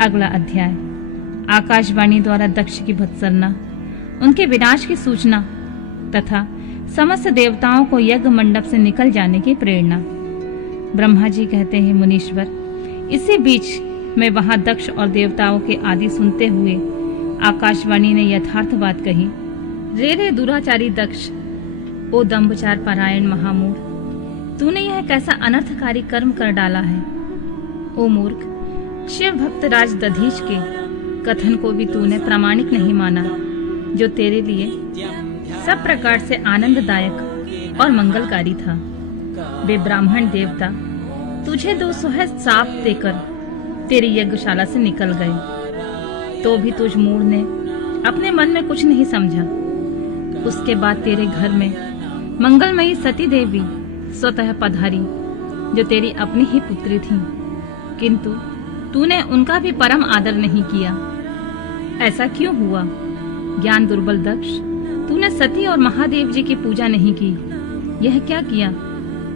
अगला अध्याय। आकाशवाणी द्वारा दक्ष की भत्सरना, उनके विनाश की सूचना तथा समस्त देवताओं को यज्ञ मंडप से निकल जाने की प्रेरणा। ब्रह्मा जी कहते हैं, मुनीश्वर, इसी बीच में वहां दक्ष और देवताओं के आदि सुनते हुए आकाशवाणी ने यथार्थ बात कही। रे दुराचारी दक्ष, ओ दंभचार परायण महामूढ़, तूने यह कैसा अनर्थकारी कर्म कर डाला है। ओ मूर्ख, शिव भक्त राज दधीच के कथन को भी तूने प्रामाणिक नहीं माना, जो तेरे लिए सब प्रकार से आनंददायक और मंगलकारी था। वे ब्राह्मण देवता तुझे 200 साप देकर तेरी यज्ञशाला से निकल गए, तो भी तुझ मूढ़ ने अपने मन में कुछ नहीं समझा। उसके बाद तेरे घर में मंगलमयी सती देवी स्वतः पधारी, जो तेरी अपनी ही पुत्री थी, किंतु तूने उनका भी परम आदर नहीं किया। ऐसा क्यों हुआ? ज्ञान दुर्बल दक्ष, तूने सती और महादेव जी की पूजा नहीं की। यह क्या किया?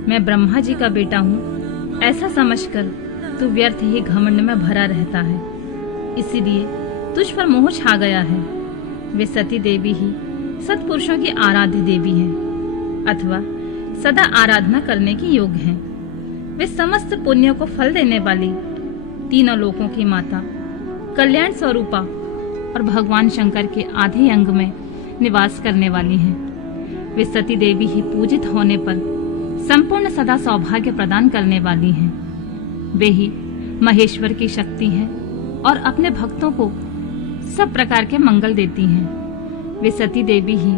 मैं ब्रह्मा जी का बेटा हूँ ऐसा समझकर तू व्यर्थ ही घमंड में भरा रहता है, इसीलिए तुझ पर मोह छा गया है। वे सती देवी ही सत्पुरुषों की आराध्य देवी हैं, अथवा सदा आराधना करने की योग्य हैं। वे समस्त पुण्यों को फल देने वाली, तीनों लोकों की माता, कल्याण स्वरूपा और भगवान शंकर के आधे अंग में निवास करने वाली हैं। वे सती देवी ही पूजित होने पर संपूर्ण सदा सौभाग्य प्रदान करने वाली हैं। वे ही महेश्वर की शक्ति हैं और अपने भक्तों को सब प्रकार के मंगल देती हैं। वे सती देवी ही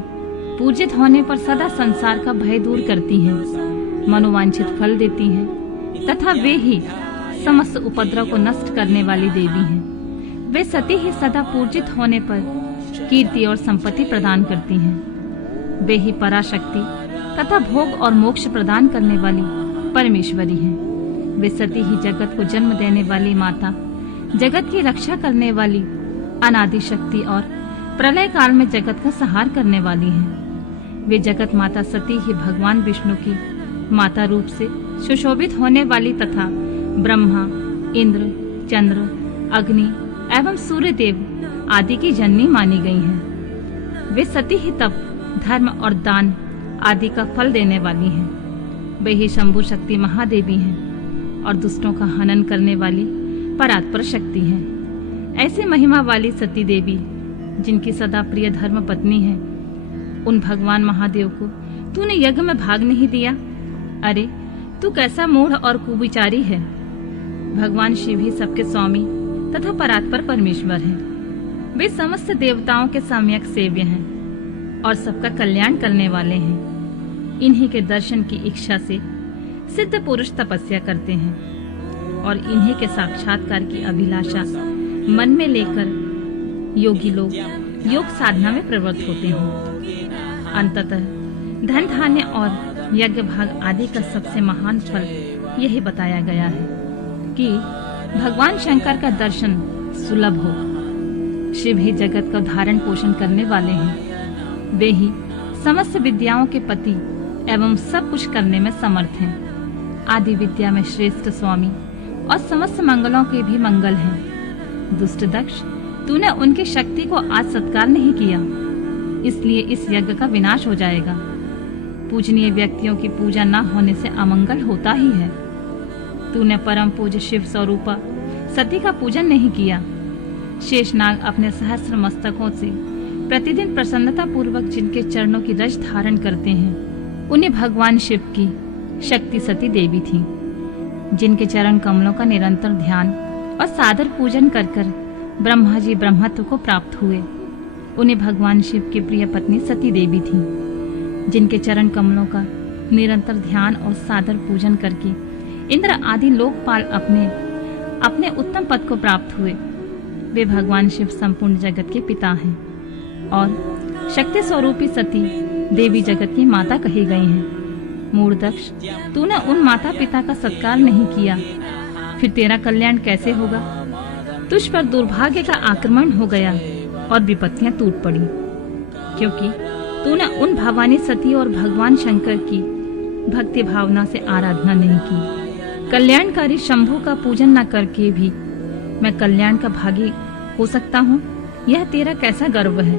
पूजित होने पर सदा संसार का भय दूर करती हैं, मनोवांछित फल देती हैं तथा वे ही समस्त उपद्रव को नष्ट करने वाली देवी हैं। वे सती ही सदा पूजित होने पर कीर्ति और संपत्ति प्रदान करती हैं। वे ही पराशक्ति तथा भोग और मोक्ष प्रदान करने वाली परमेश्वरी हैं। वे सती ही जगत को जन्म देने वाली माता, जगत की रक्षा करने वाली अनादि शक्ति और प्रलय काल में जगत का संहार करने वाली हैं। वे जगत माता सती ही भगवान विष्णु की माता रूप से सुशोभित होने वाली तथा ब्रह्मा, इंद्र, चंद्र, अग्नि एवं सूर्य देव आदि की जननी मानी गई हैं। वे सती ही तप, धर्म और दान आदि का फल देने वाली हैं। वे ही शंभु शक्ति महादेवी हैं और दुष्टों का हनन करने वाली परात्पर शक्ति हैं। ऐसी महिमा वाली सती देवी, जिनकी सदा प्रिय धर्म पत्नी है, उन भगवान महादेव को तूने यज्ञ में भाग नहीं दिया। अरे तू कैसा मूढ़ और कुविचारी है। भगवान शिव ही सबके स्वामी तथा परात्पर परमेश्वर हैं। वे समस्त देवताओं के सम्यक सेव्य हैं और सबका कल्याण करने वाले हैं। इन्हीं के दर्शन की इच्छा से सिद्ध पुरुष तपस्या करते हैं और इन्हीं के साक्षात्कार की अभिलाषा मन में लेकर योगी लोग योग साधना में प्रवृत्त होते हैं। अंततः धन धान्य और यज्ञ भाग आदि का सबसे महान फल यही बताया गया है कि भगवान शंकर का दर्शन सुलभ हो। शिव ही जगत का धारण पोषण करने वाले हैं। वे ही समस्त विद्याओं के पति एवं सब कुछ करने में समर्थ हैं। आदि विद्या में श्रेष्ठ स्वामी और समस्त मंगलों के भी मंगल हैं। दुष्ट दक्ष, तूने उनकी शक्ति को आज सत्कार नहीं किया, इसलिए इस यज्ञ का विनाश हो जाएगा। पूजनीय व्यक्तियों की पूजा न होने से अमंगल होता ही है। तूने परम पूज्य शिव स्वरूपा सती का पूजन नहीं किया। शेषनाग अपने सहस्र मस्तकों से प्रतिदिन प्रसन्नता पूर्वक जिनके चरणों की रज धारण करते हैं, उन्हें भगवान शिव की शक्ति सती देवी थी, जिनके चरण कमलों का निरंतर ध्यान और सादर पूजन कर कर ब्रह्मा जी ब्रह्मत्व को प्राप्त हुए। उन्हें भगवान शिव की प्रिय पत्नी सती देवी थी, जिनके चरण कमलों का निरंतर ध्यान और सादर पूजन करके इंद्र आदि लोकपाल अपने उत्तम पद को प्राप्त हुए। वे भगवान शिव संपूर्ण जगत के पिता हैं और शक्ति स्वरूपी सती देवी जगत की माता कही गई हैं। मूढ़ दक्ष, तूने उन माता पिता का सत्कार नहीं किया, फिर तेरा कल्याण कैसे होगा? तुझ पर दुर्भाग्य का आक्रमण हो गया और विपत्तियां टूट पड़ी, क्योंकि तूने उन भवानी सती और भगवान शंकर की भक्ति भावना से आराधना नहीं की। कल्याणकारी शंभु का पूजन न करके भी मैं कल्याण का भागी हो सकता हूँ, यह तेरा कैसा गर्व है।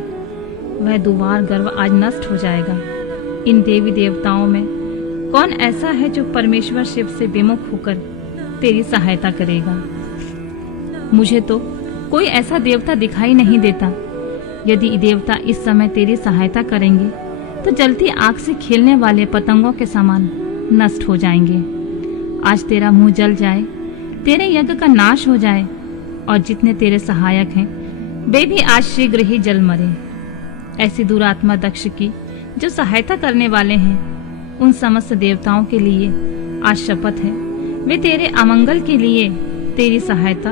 वह दुर्वार गर्व आज नष्ट हो जाएगा। इन देवी देवताओं में कौन ऐसा है जो परमेश्वर शिव से विमुख होकर तेरी सहायता करेगा। मुझे तो कोई ऐसा देवता दिखाई नहीं देता। यदि देवता इस समय तेरी सहायता करेंगे तो जलती आग से खेलने वाले पतंगों के समान नष्ट हो जाएंगे। आज तेरा मुंह जल जाए, तेरे यज्ञ का नाश हो जाए और जितने तेरे सहायक हैं वे भी आज शीघ्र ही जल मरे। ऐसी दुरात्मा दक्ष की जो सहायता करने वाले हैं, उन समस्त देवताओं के लिए आज शपथ है, वे तेरे अमंगल के लिए तेरी सहायता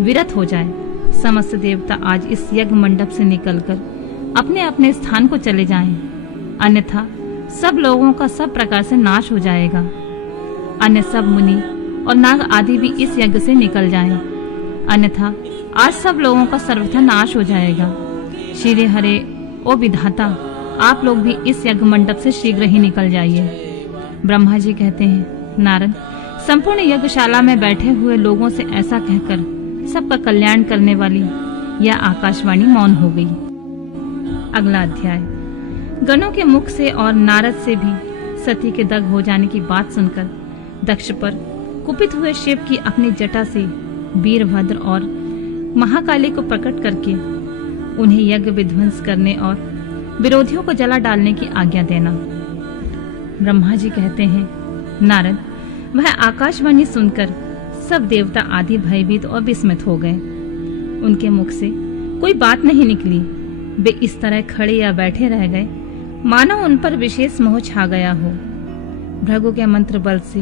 विरत हो जाए। समस्त देवता आज इस यज्ञ मंडप से निकलकर अपने अपने स्थान को चले जाएं, अन्यथा सब लोगों का सब प्रकार से नाश हो जाएगा। अन्य सब मुनि और नाग आदि भी इस यज्ञ से निकल जाएं, अन्यथा आज सब लोगों का सर्वथा नाश हो जाएगा। श्री हरे ओ विधाता, आप लोग भी इस यज्ञ मंडप से शीघ्र ही निकल जाइए। ब्रह्मा जी कहते हैं, नारद, संपूर्ण यज्ञशाला में बैठे हुए लोगों से ऐसा कहकर सबका कल्याण करने वाली यह आकाशवाणी मौन हो गई। अगला अध्याय। गणों के मुख से और नारद से भी सती के दग्ध हो जाने की बात सुनकर दक्ष पर कुपित हुए शिव की अपनी जटा से वीरभद्र और महाकाली को प्रकट करके उन्हें यज्ञ विध्वंस करने और विरोधियों को जला डालने की आज्ञा देना। ब्रह्मा जी कहते हैं, नारद, वह आकाशवाणी सुनकर सब देवता आदि भयभीत और विस्मित हो गए। उनके मुख से कोई बात नहीं निकली। वे इस तरह खड़े या बैठे रह गए मानो उन पर विशेष मोह छा गया हो। भृगु के मंत्र बल से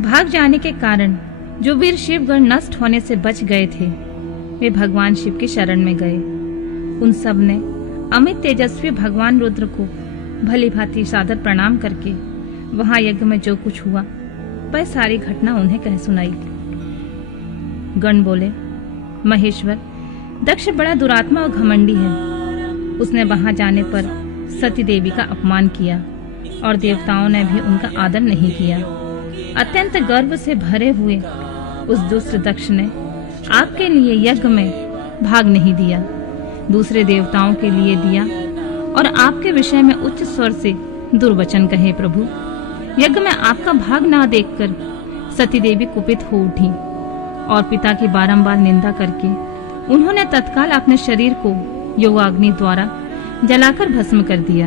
भाग जाने के कारण जो वीर शिवगण नष्ट होने से बच गए थे, वे भगवान शिव की शरण में गए। उन सब ने अमित तेजस्वी भगवान रुद्र को भली भांति सादर प्रणाम करके वहां यज्ञ में जो कुछ हुआ वह सारी घटना उन्हें कह सुनाई। गण बोले, महेश्वर, दक्ष बड़ा दुरात्मा और घमंडी है। उसने वहां जाने पर सती देवी का अपमान किया और देवताओं ने भी उनका आदर नहीं किया। अत्यंत गर्व से भरे हुए उस दुष्ट दक्ष ने आपके लिए यज्ञ में भाग नहीं दिया, दूसरे देवताओं के लिए दिया और आपके विषय में उच्च स्वर से दुर्वचन कहे। प्रभु, यज्ञ में आपका भाग ना देखकर सती देवी कुपित हो उठी और पिता की बारंबार निंदा करके उन्होंने तत्काल अपने शरीर को योगाग्नि द्वारा जलाकर भस्म कर दिया।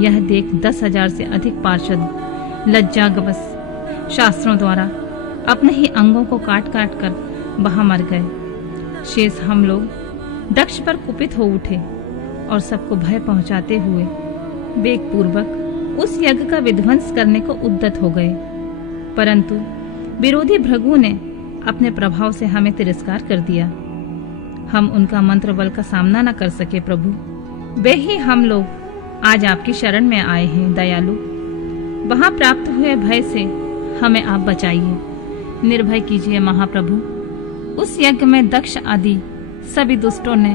यह देख 10,000 से अधिक पार्षद लज्जावश शास्त्रों द्वारा अपने ही अंगों को काट काट कर वहां मर गए। शेष हम लोग दक्ष पर कुपित हो उठे और सबको भय पहुंचाते हुए वेग पूर्वक उस यज्ञ का विध्वंस करने को उद्यत हो गए, परंतु विरोधी भृगु ने अपने प्रभाव से हमें तिरस्कार कर दिया। हम उनका मंत्र बल का सामना न कर सके। प्रभु, वे ही हम लोग आज आपकी शरण में आए हैं। दयालु, वहां प्राप्त हुए भय से हमें आप बचाइए, निर्भय कीजिए। महाप्रभु, उस यज्ञ में दक्ष आदि सभी दुष्टों ने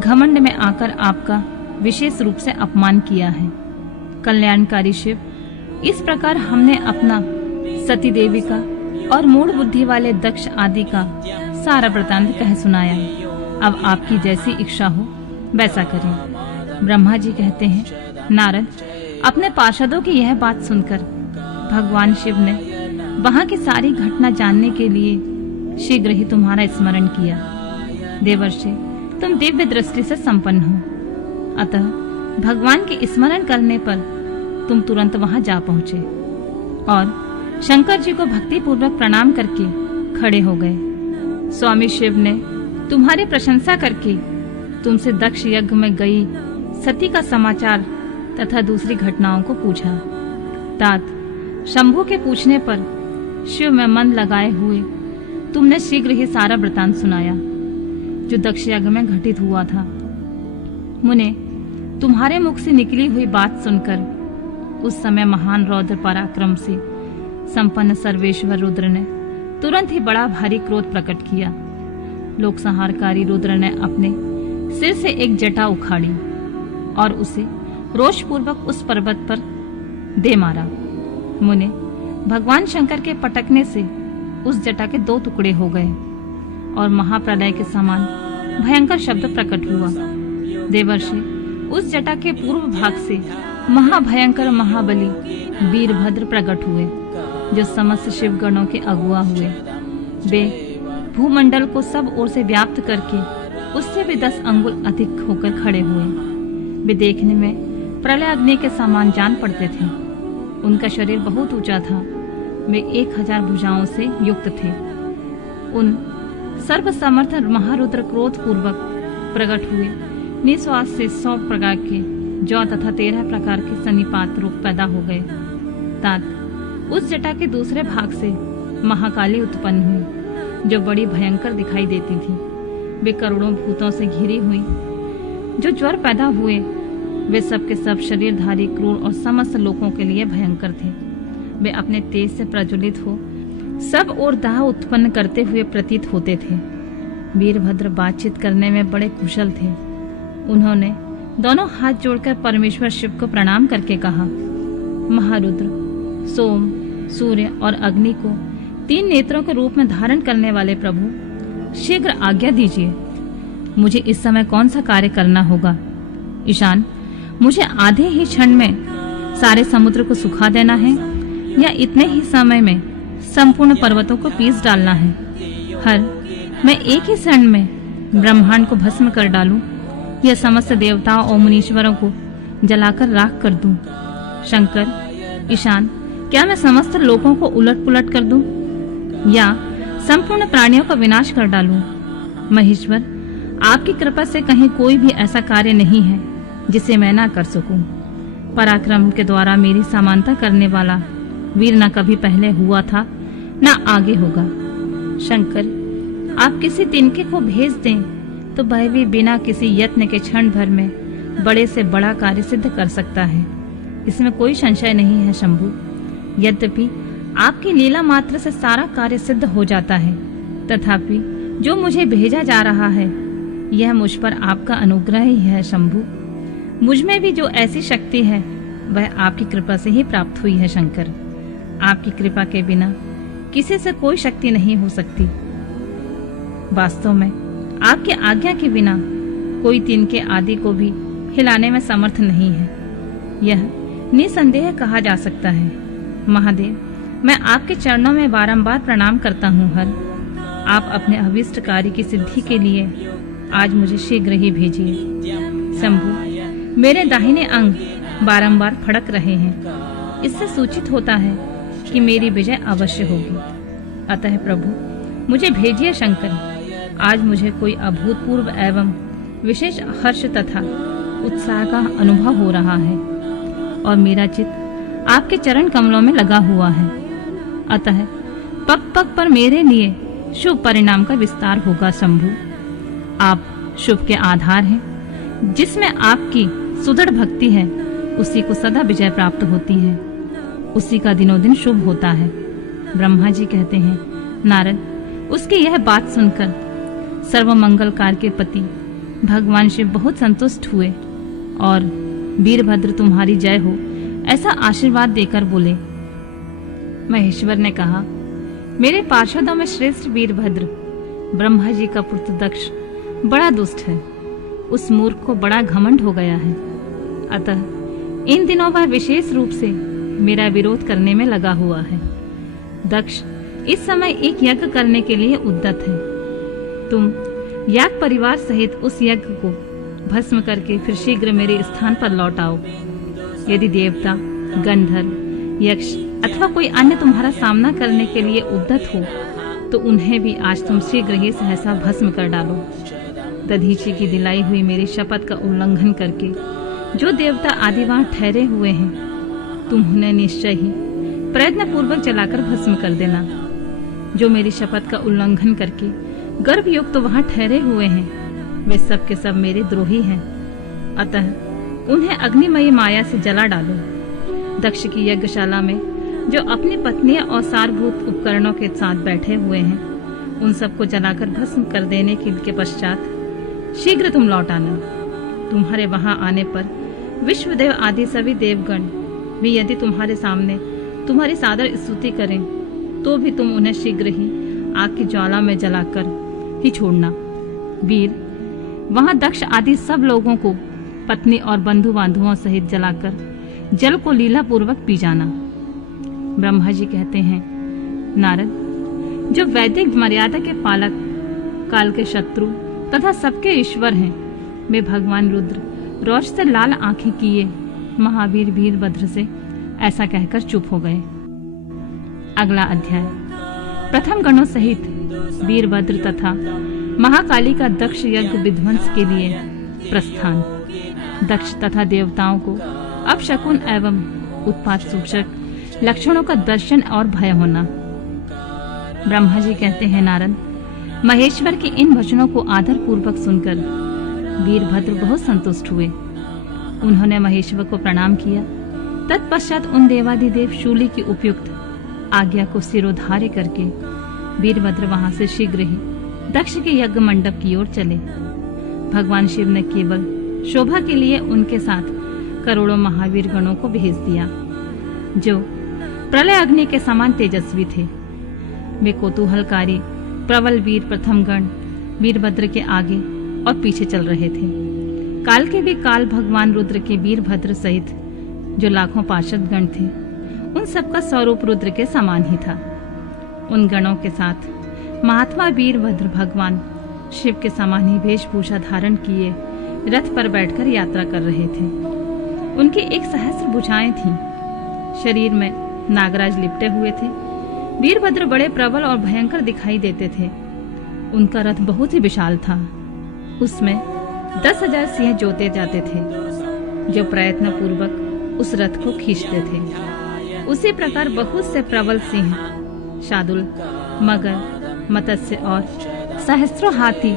घमंड में आकर आपका विशेष रूप से अपमान किया है। कल्याणकारी शिव, इस प्रकार हमने अपना सती देवी का और मूढ़ बुद्धि वाले दक्ष आदि का सारा वृतांत कह सुनाया। अब आपकी जैसी इच्छा हो वैसा करें। ब्रह्मा जी कहते हैं, नारद, अपने पार्षदों की यह बात सुनकर भगवान शिव ने वहां की सारी घटना जानने के लिए शीघ्र ही तुम्हारा स्मरण किया। देवर्षि, तुम दिव्य दृष्टि से संपन्न हो, अतः भगवान के स्मरण करने पर तुम तुरंत वहां जा पहुंचे और शंकर जी को भक्ति पूर्वक प्रणाम करके खड़े हो गए। स्वामी शिव ने तुम्हारी प्रशंसा करके तुमसे दक्ष यज्ञ में गई सती का समाचार तथा दूसरी घटनाओं को पूछा। तात, शंभु के पूछने पर शिव में मन लगाए हुए तुमने शीघ्र ही सारा वृतांत सुनाया जो दक्ष यज्ञ में घटित हुआ था। मुने, तुम्हारे मुख से निकली हुई बात सुनकर उस समय महान रौद्र पराक्रम से संपन्न सर्वेश्वर रुद्र ने तुरंत ही बड़ा भारी क्रोध प्रकट किया। लोक संहारकारी रुद्र ने अपने सिर से एक जटा उखाड़ी और उसे रोषपूर्वक उस पर्वत पर दे मारा। मुने, भगवान शंकर के पटकने से उस जटा के 2 टुकड़े हो गए और महाप्रलय के समान भयंकर शब्द प्रकट हुआ। देवर्षि, उस जटा के पूर्व भाग से महाभयंकर महाबली वीरभद्र प्रकट हुए, जो समस्त शिवगणों के अगुआ हुए। वे भूमंडल को सब ओर से व्याप्त करके उससे भी 10 अंगुल अधिक होकर खड़े हुए। वे देखने में प्रलय अग्नि के समान जान पड़ते थे। उनका शरीर बहुत ऊंचा था। वे 1000 भुजाओं से युक्त थे। उन सर्वसमर्थ महारुद्र क्रोध पूर्वक प्रकट हुए निश्वास से 100 प्रकार के जौ तथा 13 प्रकार के सन्निपात रूप पैदा हो गए। तात उस जटा के दूसरे भाग से महाकाली उत्पन्न हुई, जो बड़ी भयंकर दिखाई देती थी। वे करोड़ों भूतों से घिरी हुई। जो ज्वर पैदा हुए वे सब के सब शरीरधारी, क्रूर और समस्त लोगों के लिए भयंकर थे। वे अपने तेज से प्रज्वलित हो सब और दाह उत्पन्न करते हुए प्रतीत होते थे। वीरभद्र बातचीत करने में बड़े कुशल थे। उन्होंने दोनों हाथ जोड़कर परमेश्वर शिव को प्रणाम करके कहा, महारुद्र, सोम, सूर्य और अग्नि को 3 नेत्रों के रूप में धारण करने वाले प्रभु, शीघ्र आज्ञा दीजिए। मुझे इस समय कौन सा कार्य करना होगा? ईशान, मुझे आधे ही क्षण में सारे समुद्र को सुखा देना है या इतने ही समय में संपूर्ण पर्वतों को पीस डालना है? हर मैं एक ही क्षण में ब्रह्मांड को भस्म कर डालूं या समस्त देवताओं और मुनीश्वरों को जलाकर राख कर दूं? शंकर, ईशान, क्या मैं समस्त लोगों को उलट पुलट कर दूं या संपूर्ण प्राणियों का विनाश कर डालूं? महेश्वर, आपकी कृपा से कहीं कोई भी ऐसा कार्य नहीं है जिसे मैं ना कर सकूं। पराक्रम के द्वारा मेरी समानता करने वाला वीर न कभी पहले हुआ था न आगे होगा। शंकर, आप किसी तिनके को भेज दें तो वह भी बिना किसी यत्न के क्षण भर में बड़े से बड़ा कार्य सिद्ध कर सकता है, इसमें कोई संशय नहीं है शंभु। यद्यपि आपकी लीला मात्र से सारा कार्य सिद्ध हो जाता है, तथापि जो मुझे भेजा जा रहा है यह मुझ पर आपका अनुग्रह ही है शंभु। मुझ में भी जो ऐसी शक्ति है वह आपकी कृपा से ही प्राप्त हुई है शंकर। आपकी कृपा के बिना किसी से कोई शक्ति नहीं हो सकती। वास्तव में आपकी आज्ञा के बिना कोई तिनके आदि को भी हिलाने में समर्थ नहीं है, यह निसंदेह कहा जा सकता है। महादेव, मैं आपके चरणों में बारंबार प्रणाम करता हूँ। हर आप अपने अभिष्ट कार्य की सिद्धि के लिए आज मुझे शीघ्र ही भेजिए। शंभु, मेरे दाहिने अंग बारंबार फड़क रहे हैं, इससे सूचित होता है कि मेरी विजय अवश्य होगी। अतः प्रभु, मुझे भेजिए शंकर। आज मुझे कोई अभूतपूर्व एवं विशेष हर्ष तथा उत्साह का अनुभव हो रहा है और मेरा चित्त आपके चरण कमलों में लगा हुआ है। अतः पग पग पर मेरे लिए शुभ परिणाम का विस्तार होगा शंभु। आप शुभ के आधार हैं। जिसमें आपकी सुदृढ़ भक्ति है उसी को सदा विजय प्राप्त होती है, उसी का दिनों दिन शुभ होता है। ब्रह्मा जी कहते हैं, नारद, उसकी यह बात सुनकर सर्वमंगलकार के पति भगवान शिव बहुत संतुष्ट हुए और वीरभद्र तुम्हारी जय हो ऐसा आशीर्वाद देकर बोले। महेश्वर ने कहा, मेरे पार्षदों में श्रेष्ठ वीरभद्र ब्रह्मा जी का पुत्र दक्ष बड़ा दुष्ट है। उस मूर्ख को बड़ा घमंड हो गया है। अतः इन दिनों वह विशेष रूप से मेरा विरोध करने में लगा हुआ है। दक्ष इस समय एक यज्ञ करने के लिए उद्यत है। तुम याग परिवार सहित उस यज्ञ को भस्म करके फिर शीघ्र मेरे स्थान पर लौट आओ। यदि देवता, गंधर्व, यक्ष अथवा कोई अन्य तुम्हारा सामना करने के लिए उद्यत हो तो उन्हें भी आज तुम शीघ्र ही सहसा भस्म कर डालो। दधीची की दिलाई हुई मेरी शपथ का उल्लंघन करके जो देवता आदि वहां ठहरे हुए हैं तुम उन्हें निश्चय ही प्रयत्न पूर्वक जलाकर भस्म कर देना। जो मेरी शपथ का उल्लंघन करके गर्भयुक्त वहां ठहरे हुए हैं वे सब के सब मेरे द्रोही हैं। अतः उन्हें अग्निमयी माया से जला डालो। दक्ष की यज्ञशाला में जो अपनी पत्नी और सारभूत उपकरणों के साथ बैठे हुए हैं उन सबको जलाकर भस्म कर देने के पश्चात शीघ्र तुम लौट आना। तुम्हारे वहां आने पर विश्वदेव आदि सभी देवगण भी यदि तुम्हारे सामने तुम्हारी सादर स्तुति करें तो भी तुम उन्हें शीघ्र ही आग की ज्वाला में जलाकर ही छोड़ना। वीर, वहां दक्ष आदि सब लोगों को पत्नी और बंधु बांधुओं सहित जलाकर जल को लीला पूर्वक पी जाना। ब्रह्मा जी कहते हैं, नारद, जो वैदिक मर्यादा के पालक, काल के शत्रु तथा सबके ईश्वर हैं, वे भगवान रुद्र रोष से लाल आंखें किए महावीर वीरभद्र से ऐसा कहकर चुप हो गए। अगला अध्याय। प्रथम गणों सहित वीरभद्र तथा महाकाली का दक्ष यज्ञ विध्वंस के लिए प्रस्थान। दक्ष तथा देवताओं को अपशकुन एवं उत्पात सूचक लक्षणों का दर्शन और भय होना। ब्रह्मा जी कहते हैं, नारद, महेश्वर के इन वचनों को आदर पूर्वक सुनकर वीरभद्र बहुत संतुष्ट हुए। उन्होंने महेश्वर को प्रणाम किया। तत्पश्चात उन देवादिदेव शूली की उपयुक्त आज्ञा को सिरोधार्य करके वीरभद्र वहां से शीघ्र ही दक्ष के यज्ञ मंडप की ओर चले। भगवान शिव ने केवल शोभा के लिए उनके साथ करोड़ों महावीर गणों को भेज दिया, जो प्रलय अग्नि के समान तेजस्वी थे। वे कौतूहलकारी प्रबल वीर प्रथम गण वीरभद्र के आगे और पीछे चल रहे थे। काल के भी काल भगवान रुद्र के वीरभद्र सहित जो लाखों पार्षद गण थे, उन सबका स्वरूप रुद्र के समान ही था। उन गणों के साथ महात्मा वीरभद्र भगवान शिव के समान ही वेशभूषा धारण किए रथ पर बैठकर यात्रा कर रहे थे। उनकी 1 सहस्र भुजाएं थीं। शरीर में नागराज लिपटे हुए थे। वीरभद्र बड़े प्रबल और भयंकर दिखाई देते थे। उनका रथ बहुत ही विशाल था। उसमें 10,000 सिंह जोते जाते थे, जो प्रयत्न पूर्वक उस रथ को खींचते थे। उसी प्रकार बहुत से प्रबल सिंह, शार्दूल, मगर, मत्स्य और सहस्त्रों हाथी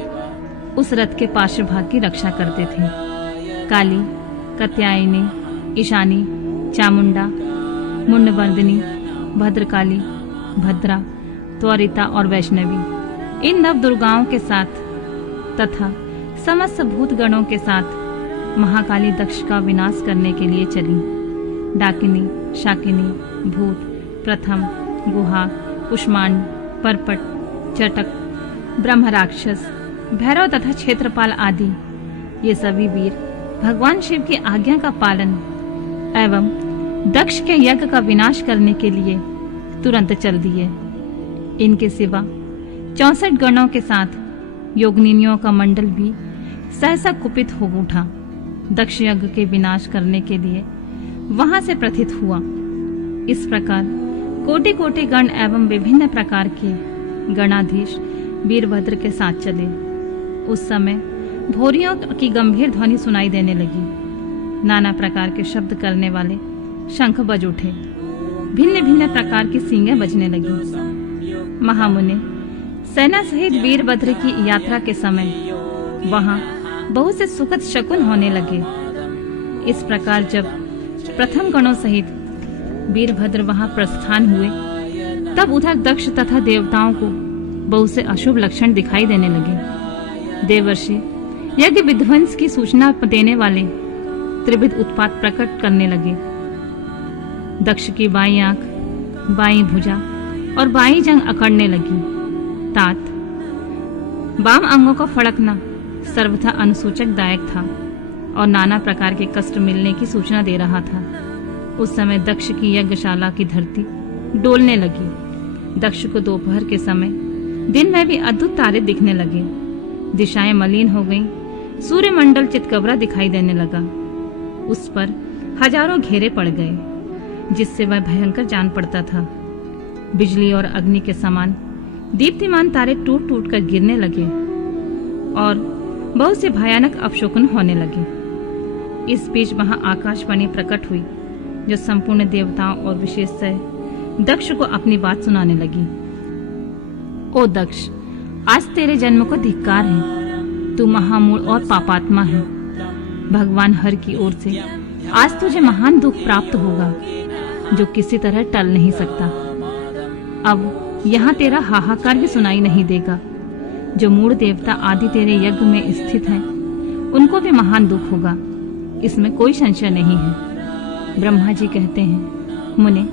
उस रथ के पार्श्वभाग की रक्षा करते थे। काली, कात्यायनी, ईशानी, चामुंडा, मुंडवर्दिनी, भद्रकाली, भद्रा, त्वरिता और वैष्णवी, इन नव दुर्गाओं के साथ तथा समस्त भूत गणों के साथ महाकाली दक्ष का विनाश करने के लिए चली। डाकिनी, शाकिनी, भूत, प्रथम, गुहा, कुष्मांड, परपट, चटक, ब्रह्म राक्षस, भैरव तथा क्षेत्रपाल आदि ये सभी वीर भगवान शिव की आज्ञा का पालन एवं दक्ष के यज्ञ का विनाश करने के लिए तुरंत चल दिए। इनके सिवा 64 गणों के साथ योगनिनियों का मंडल भी सहसा कुपित हो उठा। दक्ष यज्ञ के विनाश करने के लिए वहां से प्रथित हुआ। इस प्रकार कोटि कोटि गण एवं विभिन्न प्रकार के गणाधीश वीरभद्र के साथ चले। उस समय भोरियों की गंभीर ध्वनि सुनाई देने लगी। नाना प्रकार के शब्द करने वाले शंख बज उठे। भिन्न भिन्न प्रकार की सींगें बजने लगी। महामुनि सेना सहित वीरभद्र की यात्रा के समय वहां बहुत से सुखद शकुन होने लगे। इस प्रकार जब प्रथम गणों सहित वीरभद्र वहां प्रस्थान हुए, तब उधर दक्ष तथा देवताओं को बहुत से अशुभ लक्षण दिखाई देने लगे। देवर्षि यज्ञ विध्वंस की सूचना देने वाले त्रिविध उत्पात प्रकट करने लगे। दक्ष की बाईं आंख, बाईं भुजा और बाईं जंग अकड़ने लगी। तात, वाम अंगों का फड़कना सर्वथा अनुसूचकदायक था और नाना प्रकार के कष्ट मिलने की सूचना दे रहा था। उस समय दक्ष की यज्ञशाला की धरती डोलने लगी। दक्ष को दोपहर के समय दिन में भी अद्भुत तारे दिखने लगे। दिशाएं मलिन हो गईं। सूर्यमंडल चितकबरा दिखाई देने लगा। उस पर हजारों घेरे पड़ गए, जिससे वह भयंकर जान पड़ता था। बिजली और अग्नि के समान दीप्तिमान तारे टूट टूट कर गिरने लगे और बहुत से भयानक अपशकुन होने लगे। इस बीच वहां आकाशवाणी प्रकट हुई, जो संपूर्ण देवताओं और विशेषतः दक्ष को अपनी बात सुनाने लगी। ओ दक्ष, आज तेरे जन्म को धिक्कार है। तू महामूढ़ और पापात्मा है। भगवान हर की ओर से आज तुझे महान दुख प्राप्त होगा, जो किसी तरह टल नहीं सकता। अब यहाँ तेरा हाहाकार भी सुनाई नहीं देगा। जो मूढ़ देवता आदि तेरे यज्ञ में स्थित हैं, उनको भी महान दुख होगा, इसमें कोई संशय नहीं है। ब्रह्मा जी कहते हैं, मुने,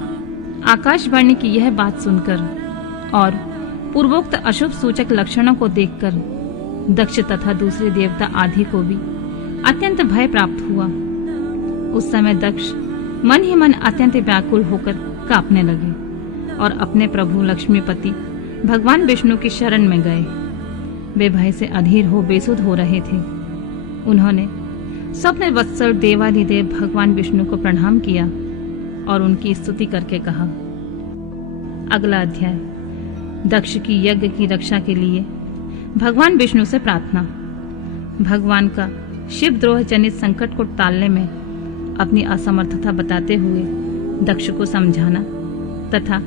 आकाशवाणी की यह बात सुनकर और पूर्वोक्त अशुभ सूचक लक्षणों को देखकर दक्ष तथा दूसरे देवता आदि को भी अत्यंत भय प्राप्त हुआ। उस समय दक्ष मन ही मन अत्यंत व्याकुल होकर कांपने लगे और अपने प्रभु लक्ष्मीपति भगवान विष्णु की शरण में गए। वे भय से अधीर हो बेसुध हो रहे थे। उन्होंने स्वप्न वत्सल देवाधिदेव भगवान विष्णु को प्रणाम किया और उनकी स्तुति करके कहा। अगला अध्याय, दक्ष की यज्ञ की रक्षा के लिए भगवान विष्णु से प्रार्थना। भगवान का शिवद्रोह जनित संकट को टालने में अपनी असमर्थता बताते हुए दक्ष को समझाना तथा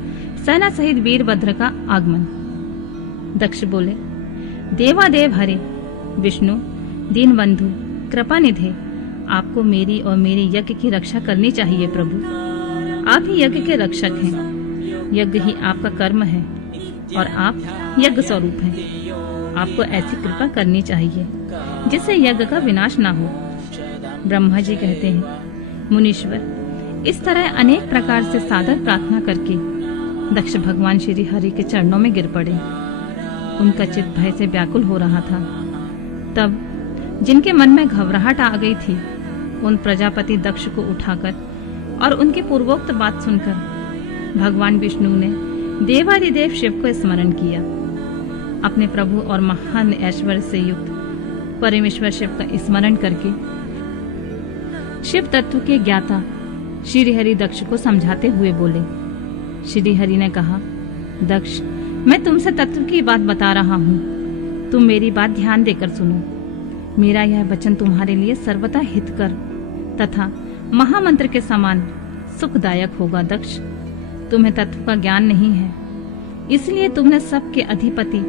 सेना सहित वीरभद्र का आगमन। दक्ष बोले, देवादेव हरे विष्णु दीनबंधु कृपानिधे, आपको मेरी और मेरे यज्ञ की रक्षा करनी चाहिए प्रभु। आप ही यज्ञ के रक्षक हैं। यज्ञ ही आपका कर्म है और आप यज्ञ स्वरूप हैं। आपको ऐसी कृपा करनी चाहिए जिससे यज्ञ का विनाश ना हो। ब्रह्मा जी कहते हैं, मुनीश्वर, इस तरह अनेक प्रकार से सादर प्रार्थना करके दक्ष भगवान श्री हरि के चरणों में गिर पड़े। उनका चित्त भय से व्याकुल हो रहा था। तब जिनके मन में घबराहट आ गई थी, उन प्रजापति दक्ष को उठाकर और उनकी पूर्वोक्त बात सुनकर भगवान विष्णु ने देवादिदेव शिव को स्मरण किया। अपने प्रभु और महान ऐश्वर्य से युक्त परमेश्वर शिव का स्मरण करके शिव तत्व के ज्ञाता श्री हरि दक्ष को समझाते हुए बोले। श्री हरि ने कहा, दक्ष, मैं तुमसे तत्व की बात बता रहा हूँ, तुम मेरी बात ध्यान देकर सुनो। मेरा यह वचन तुम्हारे लिए सर्वथा हितकर तथा महामंत्र के समान सुखदायक होगा। दक्ष, तुम्हें तत्व का ज्ञान नहीं है, इसलिए तुमने सबके अधिपति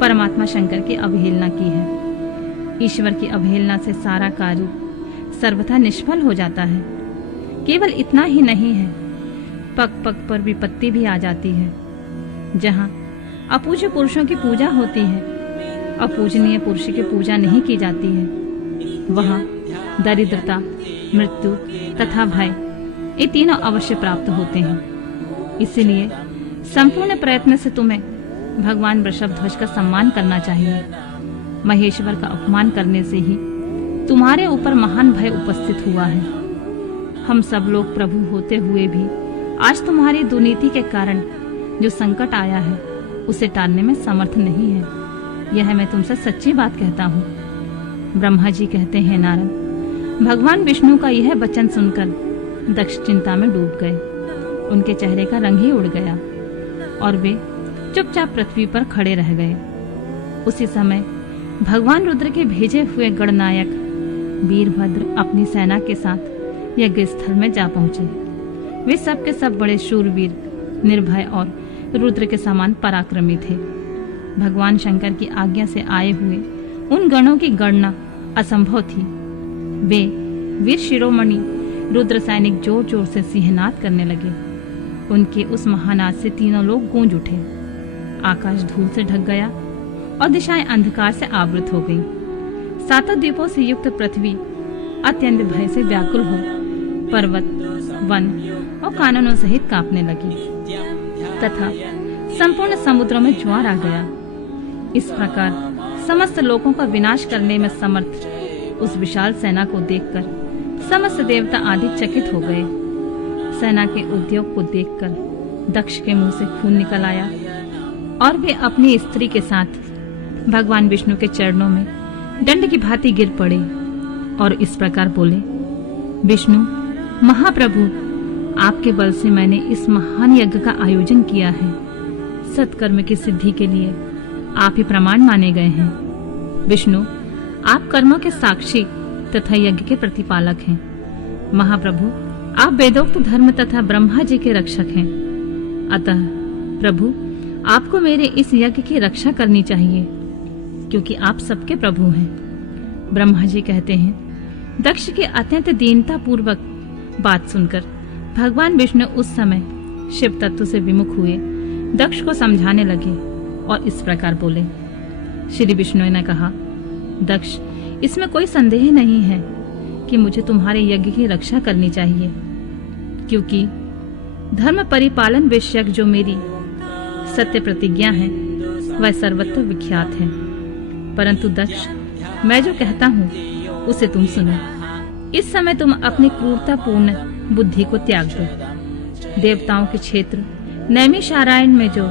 परमात्मा शंकर की अवहेलना की है। ईश्वर की अवहेलना से सारा कार्य सर्वथा निष्फल हो जाता है। केवल इतना ही नहीं है, पग पग पर विपत्ति भी आ जाती है। जहाँ अपूज्य पुरुषों की पूजा होती है, अपूजनीय पुरुष की पूजा नहीं की जाती है, वहाँ दरिद्रता, मृत्यु तथा भय, ये तीनों अवश्य प्राप्त होते हैं। इसलिए संपूर्ण प्रयत्न से तुम्हें भगवान वृषभध्वज का सम्मान करना चाहिए। महेश्वर का अपमान करने से ही तुम्हारे ऊपर महान भय उपस्थित हुआ है। हम सब लोग प्रभु होते हुए भी आज तुम्हारी दुर्नीति के कारण जो संकट आया है, उसे टालने में समर्थ नहीं है। यह मैं तुमसे सच्ची बात कहता हूँ। ब्रह्मा जी कहते हैं, नारद, भगवान विष्णु का यह वचन सुनकर दक्ष चिंता में डूब गए। उनके चेहरे का रंग ही उड़ गया और वे चुपचाप पृथ्वी पर खड़े रह गए। उसी समय भगवान रुद्र के भेजे हुए गणनायक वीरभद्र अपनी सेना के साथ यज्ञ स्थल में जा पहुंचे। वे सब के सब बड़े शूरवीर, निर्भय और रुद्र के समान पराक्रमी थे। भगवान शंकर की आज्ञा से आए हुए उन गणों की गणना असंभव थी। वे वीर शिरोमणि रुद्र सैनिक जोर जोर से सिंहनाद करने लगे। उनके उस महानाद से तीनों लोग गूंज उठे। आकाश धूल से ढक गया और दिशाएं अंधकार से आवृत हो गईं। सातों द्वीपों से युक्त पृथ्वी अत्यंत भय से व्याकुल हो पर्वत, वन और काननों सहित कांपने लगी तथा संपूर्ण समुद्रों में ज्वार आ गया। इस प्रकार समस्त लोगों का विनाश करने में समर्थ उस विशाल सेना को देखकर समस्त देवता आदि चकित हो गए। सेना के उद्योग को देखकर दक्ष के मुंह से खून निकल आया और वे अपनी स्त्री के साथ भगवान विष्णु के चरणों में दंड की भांति गिर पड़े और इस प्रकार बोले, विष्णु महाप्रभु, आपके बल से मैंने इस महान यज्ञ का आयोजन किया है। सत्कर्म की सिद्धि के लिए आप ही प्रमाण माने गए हैं। विष्णु, आप कर्मों के साक्षी तथा यज्ञ के प्रतिपालक हैं। महाप्रभु, आप वेदोक्त धर्म तथा ब्रह्मा जी के रक्षक हैं। अतः प्रभु, आपको मेरे इस यज्ञ की रक्षा करनी चाहिए, क्योंकि आप सबके प्रभु हैं। ब्रह्मा जी कहते हैं, दक्ष की अत्यंत दीनता पूर्वक बात सुनकर भगवान विष्णु उस समय शिव तत्व से विमुख हुए दक्ष को समझाने लगे और इस प्रकार बोले। श्री विष्णु ने कहा, दक्ष, इसमें कोई संदेह नहीं है कि मुझे तुम्हारे यज्ञ की रक्षा करनी चाहिए, क्योंकि धर्म परिपालन विषयक जो मेरी सत्य प्रतिज्ञा है वह सर्वत्र विख्यात है। परंतु दक्ष, मैं जो कहता हूँ उसे तुम सुनो। इस समय तुम अपनी क्रूरतापूर्ण बुद्धि को त्याग दो। देवताओं के क्षेत्र नैमिषारण्य में जो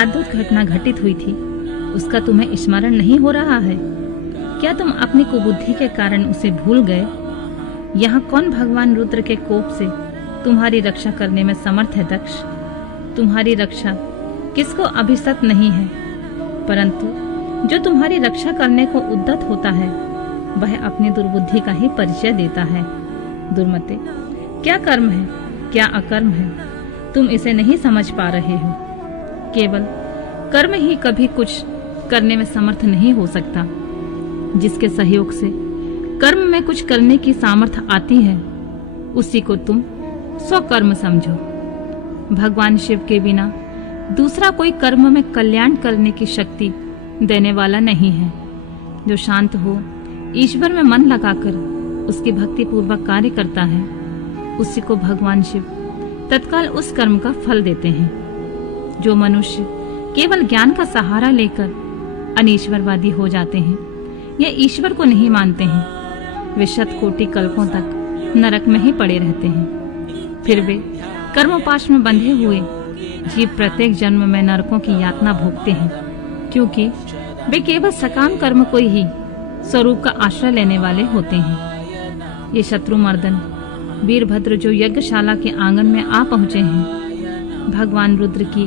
अद्भुत घटना घटित हुई थी, उसका तुम्हें स्मरण नहीं हो रहा है? क्या तुम अपनी कुबुद्धि के कारण उसे भूल गए? यहाँ कौन भगवान रुद्र के कोप से तुम्हारी रक्षा करने में समर्थ है दक्ष? तुम्हारी रक्षा किसको अभिशप्त नहीं है, परंतु जो तुम्हारी रक्षा करने को उद्यत होता है वह अपनी दुर्बुद्धि का ही परिचय देता है। दुर्मते, क्या कर्म है, क्या अकर्म है, तुम इसे नहीं समझ पा रहे हो। केवल कर्म ही कभी कुछ करने में समर्थ नहीं हो सकता। जिसके सहयोग से कर्म में कुछ करने की सामर्थ्य आती है, उसी को तुम स्वकर्म समझो। भगवान शिव के बिना दूसरा कोई कर्म में कल्याण करने की शक्ति देने वाला नहीं है। जो शांत हो, ईश्वर में मन लगाकर उसकी भक्ति पूर्वक कार्य करता है, उसी को भगवान शिव तत्काल उस कर्म का फल देते हैं। जो मनुष्य केवल ज्ञान का सहारा लेकर अनीश्वरवादी हो जाते हैं या ईश्वर को नहीं मानते हैं, वे शतकोटि कल्पों तक नरक में ही पड़े रहते हैं। फिर वे कर्मपाश में बंधे हुए जीव प्रत्येक जन्म में नरकों की यातना भोगते हैं, क्योंकि वे केवल सकाम कर्म को ही स्वरूप का आश्रय लेने वाले होते हैं। ये शत्रुमर्दन वीरभद्र जो यज्ञशाला के आंगन में आ पहुंचे हैं, भगवान रुद्र की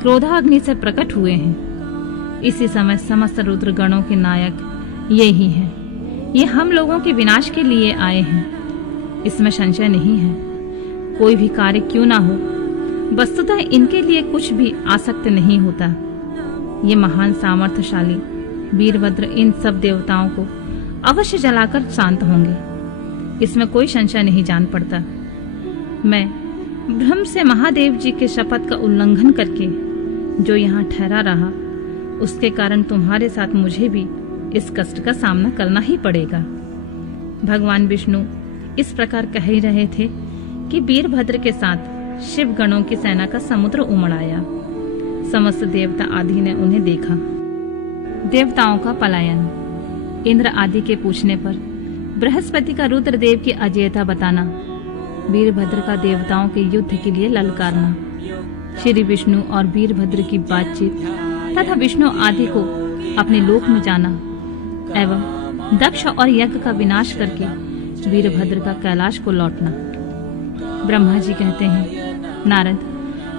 क्रोधाग्नि से प्रकट हुए हैं। इसी समय समस्त रुद्र गणों के नायक ये ही हैं। ये हम लोगों के विनाश के लिए आए हैं, इसमें संशय नहीं है। कोई भी कार्य क्यों ना हो, वस्तुतः इनके लिए कुछ भी आसक्त नहीं होता। ये महान सामर्थ्यशाली वीरभद्र इन सब देवताओं को अवश्य जलाकर शांत होंगे, इसमें कोई संशय नहीं जान पड़ता। मैं भ्रम से महादेव जी के शपथ का उल्लंघन करके जो यहाँ ठहरा रहा, उसके कारण तुम्हारे साथ मुझे भी इस कष्ट का सामना करना ही पड़ेगा। भगवान विष्णु इस प्रकार कह ही रहे थे कि वीरभद्र के साथ शिव गणों की सेना का समुद्र उमड़ आया। समस्त देवता आदि ने उन्हें देखा। देवताओं का पलायन। इंद्र आदि के पूछने पर बृहस्पति का रुद्रदेव की अजेयता बताना, वीरभद्र का देवताओं के युद्ध के लिए ललकारना, श्री विष्णु और वीरभद्र की बातचीत तथा विष्णु आदि को अपने लोक में जाना एवं दक्ष और यज्ञ का विनाश करके वीरभद्र का कैलाश को लौटना। ब्रह्मा जी कहते हैं, नारद,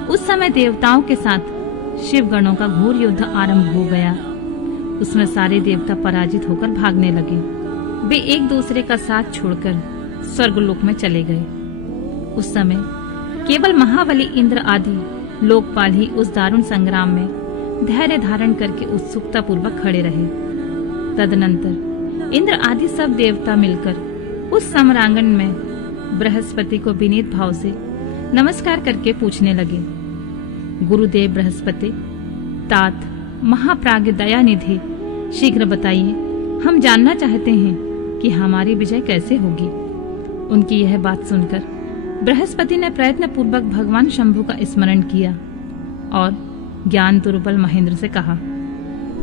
उस समय देवताओं के साथ शिव गणों का घोर युद्ध आरंभ हो गया। उसमें सारे देवता पराजित होकर भागने लगे। वे एक दूसरे का साथ छोड़कर स्वर्गलोक में चले गए। उस समय केवल महाबली इंद्र आदि लोकपाल ही उस दारुण संग्राम में धैर्य धारण करके उत्सुकता पूर्वक खड़े रहे। तदनंतर इंद्र आदि सब देवता मिलकर उस समरांगण में बृहस्पति को विनीत भाव से नमस्कार करके पूछने लगे, गुरुदेव बृहस्पति, तात महाप्राज्ञ दयानिधि, शीघ्र बताइए, हम जानना चाहते हैं कि हमारी विजय कैसे होगी। उनकी यह बात सुनकर बृहस्पति ने प्रयत्न पूर्वक भगवान शंभु का स्मरण किया और ज्ञान दुर्बल महेंद्र से कहा,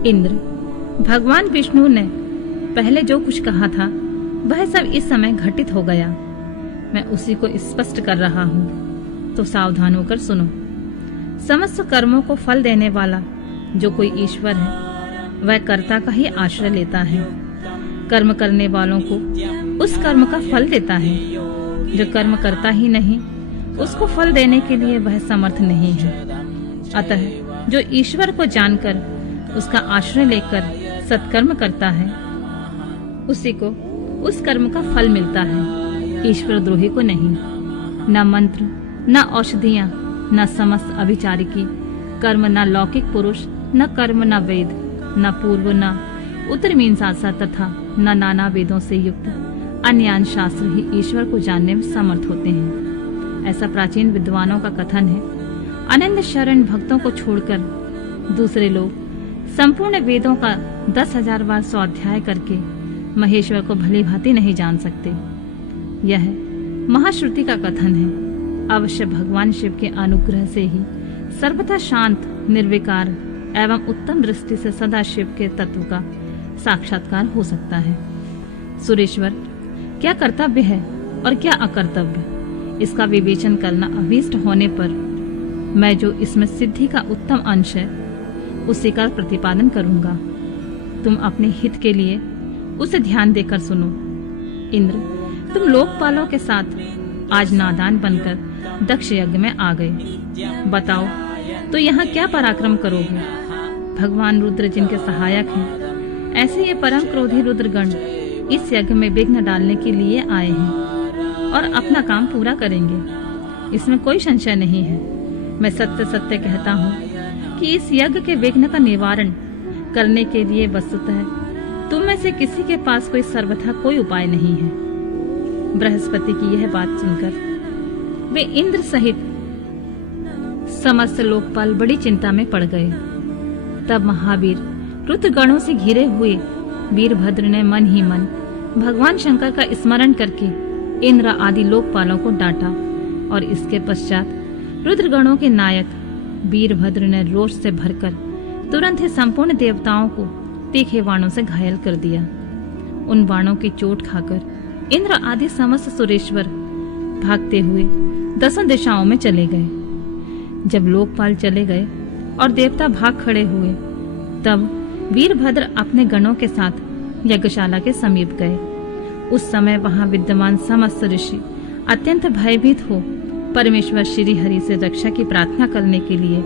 इंद्र, भगवान विष्णु ने पहले जो कुछ कहा था वह सब इस समय घटित हो गया। मैं उसी को स्पष्ट कर रहा हूँ, तो सावधान होकर सुनो। समस्त कर्मों को फल देने वाला जो कोई ईश्वर है, वह कर्ता का ही आश्रय लेता है। कर्म करने वालों को उस कर्म का फल देता है। जो कर्म करता ही नहीं, उसको फल देने के लिए वह समर्थ नहीं है। अतः जो ईश्वर को जानकर उसका आश्रय लेकर सत्कर्म करता है, उसी को उस कर्म का फल मिलता है, ईश्वर द्रोही को नहीं। न मंत्र, न औषधियां, न समस्त अभिचारिकी कर्म, न लौकिक पुरुष, न कर्म, न वेद, न पूर्व, न उत्तर मीमांसा तथा न नाना वेदों से युक्त अन्य शास्त्र ही ईश्वर को जानने में समर्थ होते हैं। ऐसा प्राचीन विद्वानों का कथन है। अनंत शरण भक्तों को छोड़कर दूसरे लोग संपूर्ण वेदों का 10,000 बार स्वाध्याय करके महेश्वर को भली भांति नहीं जान सकते। यह महाश्रुति का कथन है। अवश्य भगवान शिव के अनुग्रह से ही सर्वथा शांत, निर्विकार, एवं उत्तम दृष्टि से सदाशिव के तत्व का साक्षात्कार हो सकता है। सुरेश्वर, क्या कर्तव्य है और क्या अकर्तव्य, इसका विवेचन करना अभीष्ट होने पर मैं जो इसमें सिद्धि का उत्तम अंश है उसी का प्रतिपादन करूंगा। तुम अपने हित के लिए उसे ध्यान देकर सुनो। इंद्र, तुम लोकपालों के साथ आज नादान बनकर दक्ष यज्ञ में आ गए। बताओ तो यहाँ क्या पराक्रम करोगे? भगवान रुद्र जिनके सहायक हैं, ऐसे ये परम क्रोधी रुद्रगण इस यज्ञ में विघ्न डालने के लिए आए हैं और अपना काम पूरा करेंगे, इसमें कोई संशय नहीं है। मैं सत्य सत्य कहता हूँ कि इस यज्ञ के विघ्न का निवारण करने के लिए वस्तुतः तुम में से किसी के पास कोई सर्वथा कोई उपाय नहीं है। बृहस्पति की यह बात सुनकर वे इंद्र सहित समस्त लोकपाल बड़ी चिंता में पड़ गए। तब महावीर रुद्रगणों से घिरे हुए वीरभद्र ने मन ही मन भगवान शंकर का स्मरण करके इंद्र आदि लोकपालों को डांटा और इसके पश्चात रुद्रगणों के नायक वीरभद्र ने रोष से भरकर तुरंत ही संपूर्ण देवताओं को तीखे बाणों से घायल कर दिया। उन बाणों की चोट खाकर इंद्र आदि समस्त सुरेश्वर भागते हुए 10 दिशाओं में चले गए। जब लोकपाल चले गए और देवता भाग खड़े हुए, तब वीरभद्र अपने गणों के साथ यज्ञशाला के समीप गए। उस समय वहां विद्यमान समस्त ऋषि अत्यंत भयभीत हो परमेश्वर श्री हरि से रक्षा की प्रार्थना करने के लिए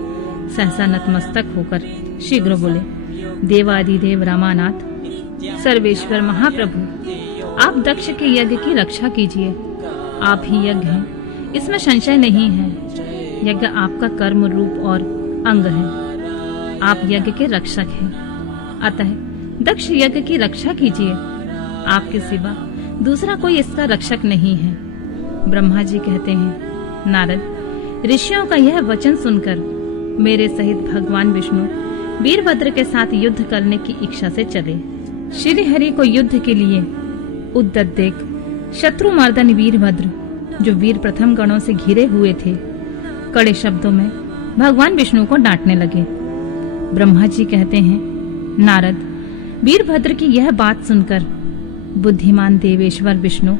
सहसा नतमस्तक होकर शीघ्र बोले, देवादिदेव रामानाथ, सर्वेश्वर महाप्रभु, आप दक्ष के यज्ञ की रक्षा कीजिए। आप ही यज्ञ हैं, इसमें संशय नहीं है। यज्ञ आपका कर्म रूप और अंग है। आप यज्ञ के रक्षक हैं, अतः दक्ष यज्ञ की रक्षा कीजिए। आपके सिवा दूसरा कोई इसका रक्षक नहीं है। ब्रह्मा जी कहते हैं, नारद, ऋषियों का यह वचन सुनकर मेरे सहित भगवान विष्णु वीरभद्र के साथ युद्ध करने की इच्छा से चले। श्री हरि को युद्ध के लिए उद्यत देख शत्रुमर्दन वीरभद्र, जो वीर प्रथम गणों से घिरे हुए थे, कड़े शब्दों में भगवान विष्णु को डांटने लगे। ब्रह्मा जी कहते हैं, नारद, वीरभद्र की यह बात सुनकर बुद्धिमान देवेश्वर विष्णु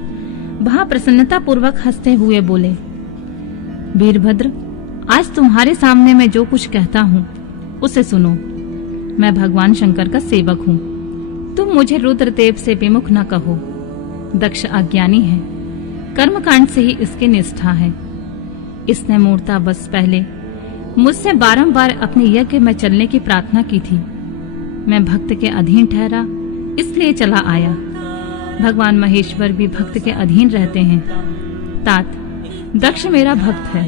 वहां प्रसन्नता पूर्वक हंसते हुए बोले, वीरभद्र, आज तुम्हारे सामने मैं जो कुछ कहता हूँ उसे सुनो। मैं भगवान शंकर का सेवक हूँ। तुम मुझे रुद्रदेव से विमुख न कहो। दक्ष अज्ञानी है, कर्मकांड से ही इसकी निष्ठा है। इसने मूर्ता बस पहले मुझसे बारंबार अपने यज्ञ में चलने की प्रार्थना की थी। मैं भक्त के अधीन ठहरा, इसलिए चला आया। भगवान महेश्वर भी भक्त के अधीन रहते हैं। तात, दक्ष मेरा भक्त है,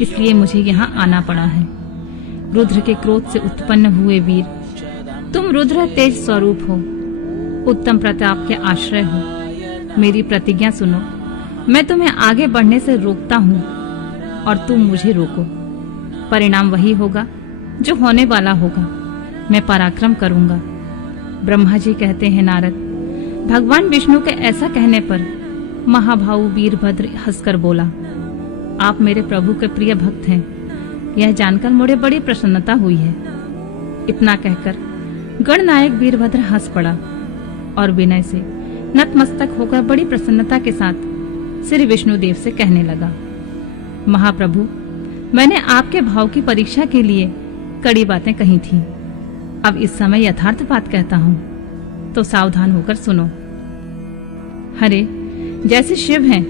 इसलिए मुझे यहाँ आना पड़ा है। रुद्र के क्रोध से उत्पन्न हुए वीर, तुम रुद्र तेज स्वरूप हो, उत्तम प्रताप के आश्रय हो। मेरी प्रतिज्ञा सुनो। मैं तुम्हें आगे बढ़ने से रोकता हूँ और तुम मुझे रोको। परिणाम वही होगा जो होने वाला होगा। मैं पराक्रम करूंगा। ब्रह्मा जी कहते हैं, नारद, भगवान विष्णु के ऐसा कहने पर महाभाऊ वीरभद्र हंसकर बोला, आप मेरे प्रभु के प्रिय भक्त हैं। यह जानकर मुझे बड़ी प्रसन्नता हुई है। इतना कहकर गणनायक वीरभद्र हंस पड़ा और विनय से नतमस्तक होकर बड़ी प्रसन्नता के साथ श्री विष्णुदेव से कहने लगा, महाप्रभु, मैंने आपके भाव की परीक्षा के लिए कड़ी बातें कही थी। अब इस समय यथार्थ बात कहता हूँ, तो सावधान होकर सुनो। हरे, जैसे शिव हैं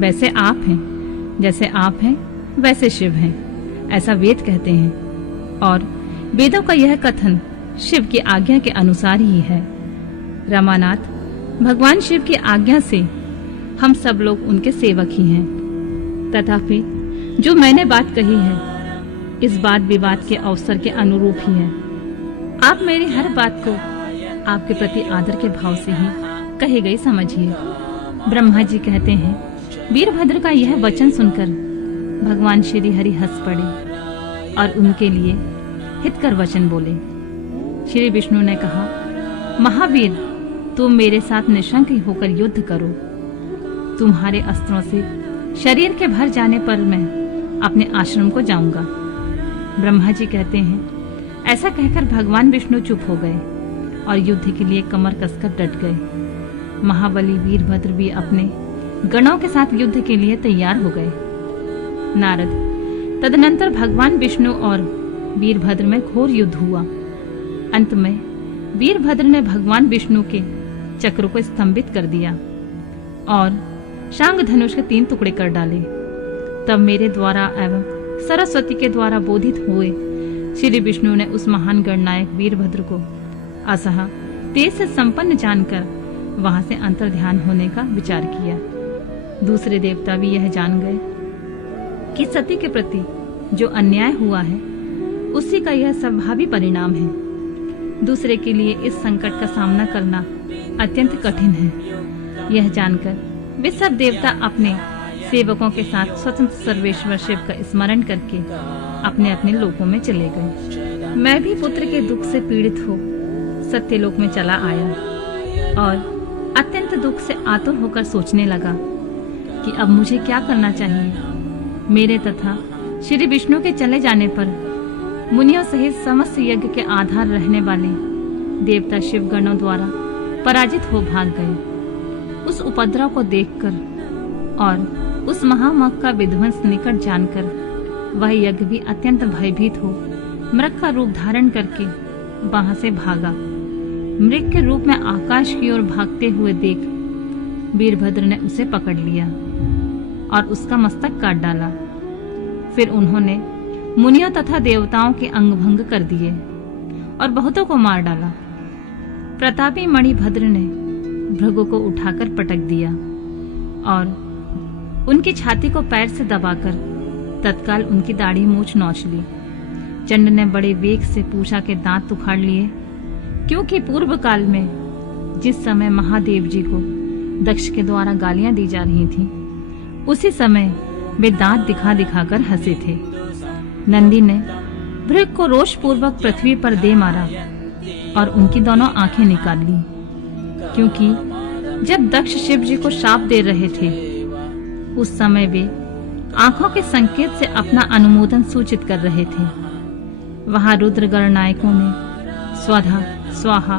वैसे आप हैं, जैसे आप हैं वैसे शिव हैं, ऐसा वेद कहते हैं। और वेदों का यह कथन शिव की आज्ञा के अनुसार ही है। रामानाथ, भगवान शिव की आज्ञा से हम सब लोग उनके सेवक ही हैं। तथापि जो मैंने बात कही है, इस बात विवाद के अवसर के अनुरूप ही है। आप मेरी हर बात को आपके प्रति आदर के भाव से ही कही गई समझिए। ब्रह्मा जी कहते हैं, वीरभद्र का यह वचन सुनकर भगवान श्री हरि हंस पड़े और उनके लिए हितकर वचन बोले। श्री विष्णु ने कहा, महावीर, तुम मेरे साथ निशंक होकर युद्ध करो। तुम्हारे अस्त्रों से शरीर के भर जाने पर मैं अपने आश्रम को जाऊंगा। ब्रह्मा जी कहते हैं, ऐसा कहकर भगवान विष्णु चुप हो गए और युद्ध के लिए कमर कसकर डट गए। महाबली वीरभद्र भी अपने गणों के साथ युद्ध के लिए तैयार हो गए। नारद तदनंतर भगवान विष्णु और वीरभद्र में घोर युद्ध हुआ। अंत में वीरभद्र ने भगवान विष्णु के चक्र को स्तंभित कर दिया और शांग धनुष के 3 टुकड़े कर डाले। तब मेरे द्वारा एवं सरस्वती के द्वारा बोधित हुए श्री विष्णु ने उस महान गणनायक वीरभद्र को असह तेज से संपन्न जानकर वहां से अंतर्ध्यान होने का विचार किया। दूसरे देवता भी यह जान गए कि सती के प्रति जो अन्याय हुआ है उसी का यह संभावी परिणाम है। दूसरे के लिए इस संकट का सामना करना अत्यंत कठिन है। यह जानकर वे सब देवता अपने सेवकों के साथ स्वतंत्र सर्वेश्वर शिव का स्मरण करके अपने अपने लोकों में चले गए। मैं भी पुत्र के दुख से पीड़ित हो सत्यलोक में चला आया और अत्यंत दुख से आतुर होकर सोचने लगा कि अब मुझे क्या करना चाहिए। मेरे तथा श्री विष्णु के चले जाने पर मुनियों सहित समस्त यज्ञ के आधार रहने वाले देवता शिवगणों द्वारा पराजित हो भाग गए। उस उपद्रव को देखकर और उस महामग का विध्वंस निकट जानकर वह यज्ञ भी अत्यंत भयभीत हो मृग का रूप धारण करके वहां से भागा। मृग के रूप में आकाश की ओर भागते हुए देख वीरभद्र ने उसे पकड़ लिया और उसका मस्तक काट डाला। फिर उन्होंने मुनियों तथा देवताओं के अंग भंग कर दिए और बहुतों को मार डाला। प्रतापी मणिभद्र ने भृगु को उठाकर पटक दिया और उनकी छाती को पैर से दबाकर तत्काल उनकी दाढ़ी मूछ नोच ली। चंड ने बड़े वेग से पूषा के दांत उखाड़ लिए, क्योंकि पूर्व काल में जिस समय महादेव जी को दक्ष के द्वारा गालियां दी जा रही थीं, उसी समय वे दांत दिखा दिखाकर हंसे थे। नंदी ने भृग को रोष पूर्वक पृथ्वी पर दे मारा और उनकी दोनों आंखें निकाल ली, क्योंकि जब दक्ष शिव जी को शाप दे रहे थे उस समय वे आंखों के संकेत से अपना अनुमोदन सूचित कर रहे थे। वहां रुद्र गणनायकों ने स्वधा, स्वाहा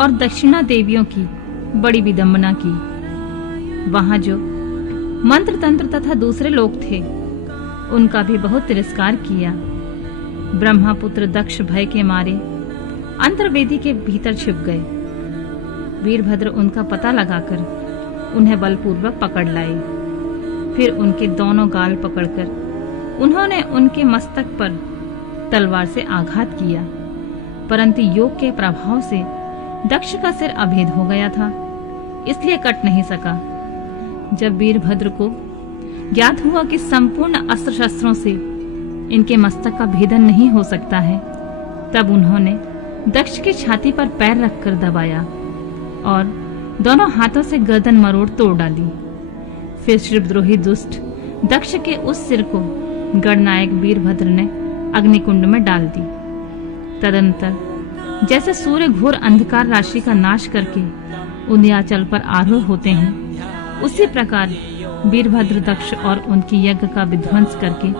और दक्षिणा देवियों की बड़ी विडंबना की। वहां जो मंत्र तंत्र तथा दूसरे लोग थे उनका भी बहुत तिरस्कार किया। ब्रह्मापुत्र दक्ष भय के मारे अंतर्वेदी के भीतर छिप गए। वीरभद्र उनका पता लगाकर उन्हें बलपूर्वक पकड़ लाए। फिर उनके दोनों गाल पकड़कर उन्होंने उनके मस्तक पर तलवार से आघात किया, परंतु योग के प्रभाव से दक्ष का सिर अभेद हो गया था, इसलिए कट नहीं सका। जब वीरभद्र को ज्ञात हुआ कि संपूर्ण अस्त्र शस्त्रों से इनके मस्तक का भेदन नहीं हो सकता है, तब उन्होंने दक्ष की छाती पर पैर रखकर दबाया और दोनों हाथों से गर्दन मरोड़ तोड़ डाली। फिर शिवद्रोही दुष्ट दक्ष के उस सिर को गणनायक वीरभद्र ने अग्निकुंड में डाल दी। तदंतर जैसे सूर्य घोर अंधकार राशि का नाश करके उन्याचल पर आरूढ़ होते हैं, उसी प्रकार वीरभद्र दक्ष और उनकी यज्ञ का विध्वंस करके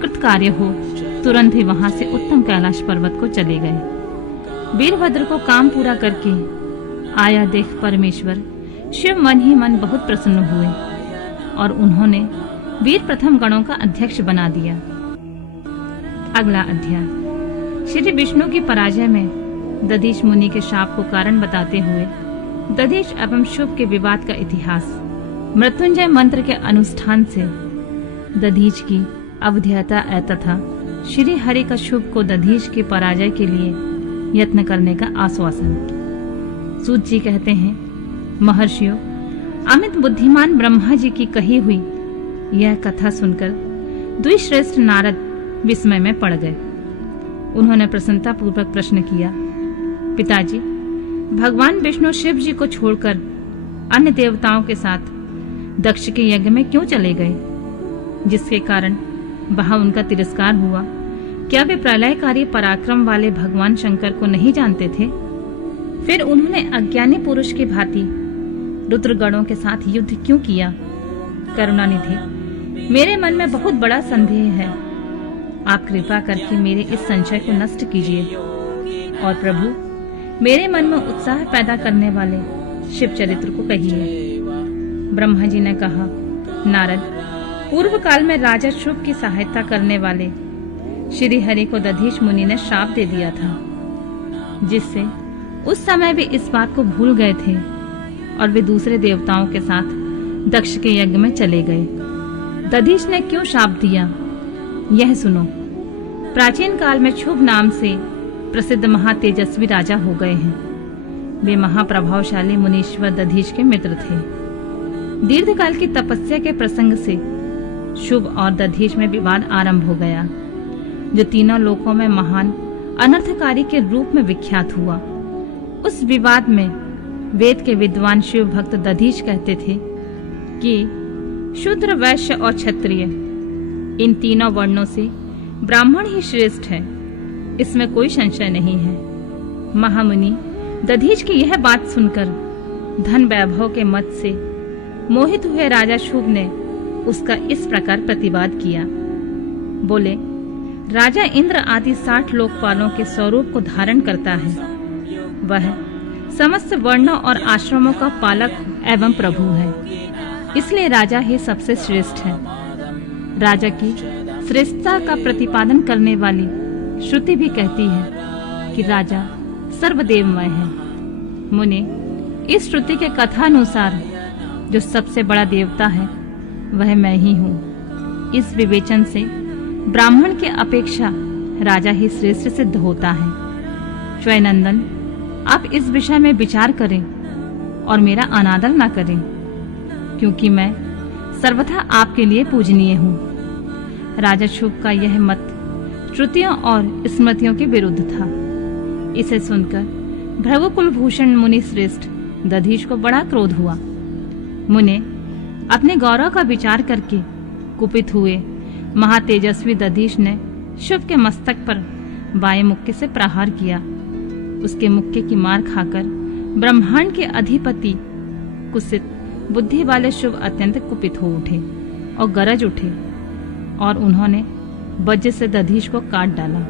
कृतकार्य हो तुरंत ही वहां से उत्तम कैलाश पर्वत को चले गए। वीरभद्र को काम पूरा करके आया देख परमेश्वर शिव मन ही मन बहुत प्रसन्न हुए और उन्होंने वीर प्रथम गणों का अध्यक्ष बना दिया। अगला अध्याय श्री विष्णु की पराजय में दधीच मुनि के शाप को कारण बताते हुए दधीच एवं शुभ के विवाद का इतिहास। मृत्युंजय मंत्र के अनुष्ठान से दधीच की अवध्यता तथा श्री हरि का शुभ को दधीच की पराजय के लिए यत्न करने का आश्वासन। सूत जी कहते हैं, महर्षियों, अमित बुद्धिमान ब्रह्मा जी की कही हुई यह कथा सुनकर द्विश्रेष्ठ नारद विस्मय में पड़ गए। उन्होंने प्रसन्नता पूर्वक प्रश्न किया, पिताजी, भगवान विष्णु शिव जी को छोड़कर अन्य देवताओं के साथ दक्ष के यज्ञ में क्यों चले गए, जिसके कारण वहां उनका तिरस्कार हुआ? क्या वे प्रलयकारी पराक्रम वाले भगवान शंकर को नहीं जानते थे? फिर उन्होंने अज्ञानी पुरुष की भांति रुद्रगणों के साथ युद्ध क्यों किया? करुणानिधि, मेरे मन में बहुत बड़ा संदेह है। आप कृपा करके मेरे इस संशय को नष्ट कीजिए और प्रभु मेरे मन में उत्साह पैदा करने वाले शिव चरित्र को कहिए। ब्रह्मा जी ने कहा, नारद, पूर्व काल में राजा शुभ की सहायता करने वाले श्री हरि को दधीच मुनि ने श्राप दे दिया था, जिससे उस समय वे इस बात को भूल गए थे और वे दूसरे देवताओं के साथ दक्ष के यज्ञ में चले गए। दधीच ने क्यों श्राप दिया, यह सुनो। प्राचीन काल में शुभ नाम से प्रसिद्ध महातेजस्वी राजा हो गए हैं। वे महाप्रभावशाली मुनीश्वर दधीच के मित्र थे। दीर्घकाल की तपस्या के प्रसंग से शुभ और दधीच में विवाद आरंभ हो गया, जो तीनों लोकों में महान अनर्थकारी के रूप में विख्यात हुआ। उस विवाद में वेद के विद्वान शिव भक्त दधीच कहते थे कि शूद्र, वैश्य और क्षत्रिय, इन तीनों वर्णों से ब्राह्मण ही श्रेष्ठ है, इसमें कोई संशय नहीं है। महामुनि दधीच की यह बात सुनकर धन वैभव के मत से मोहित हुए राजा शुभ ने उसका इस प्रकार प्रतिवाद किया। बोले, राजा इंद्र आदि 60 लोकपालों के स्वरूप को धारण करता है। वह समस्त वर्णों और आश्रमों का पालक एवं प्रभु है, इसलिए राजा ही सबसे श्रेष्ठ है। राजा की श्रेष्ठता का प्रतिपादन करने वाली श्रुति भी कहती है कि राजा सर्वदेवमय है। मुने, इस श्रुति के कथानुसार जो सबसे बड़ा देवता है वह मैं ही हूँ। इस विवेचन से ब्राह्मण के अपेक्षा राजा ही श्रेष्ठ सिद्ध होता है। च्वयनंदन, आप इस विषय में विचार करें और मेरा अनादर न करें, क्योंकि मैं सर्वथा आपके लिए पूजनीय हूँ। राजा शुभ का यह मत श्रुतियों और स्मृतियों के विरुद्ध था। इसे सुनकर भृगुकुल भूषण मुनि श्रेष्ठ दधीच को बड़ा क्रोध हुआ। मुने अपने गौरव का विचार करके कुपित हुए महातेजस्वी दधीच ने शुभ के मस्तक पर बाएं मुक्के से प्रहार किया। उसके मुक्के की मार खाकर ब्रह्मांड के अधिपति कुत्सित बुद्धि वाले शुभ अत्यंत कुपित हो उठे और गरज उठे और उन्होंने वज्र से दधीच को काट डाला।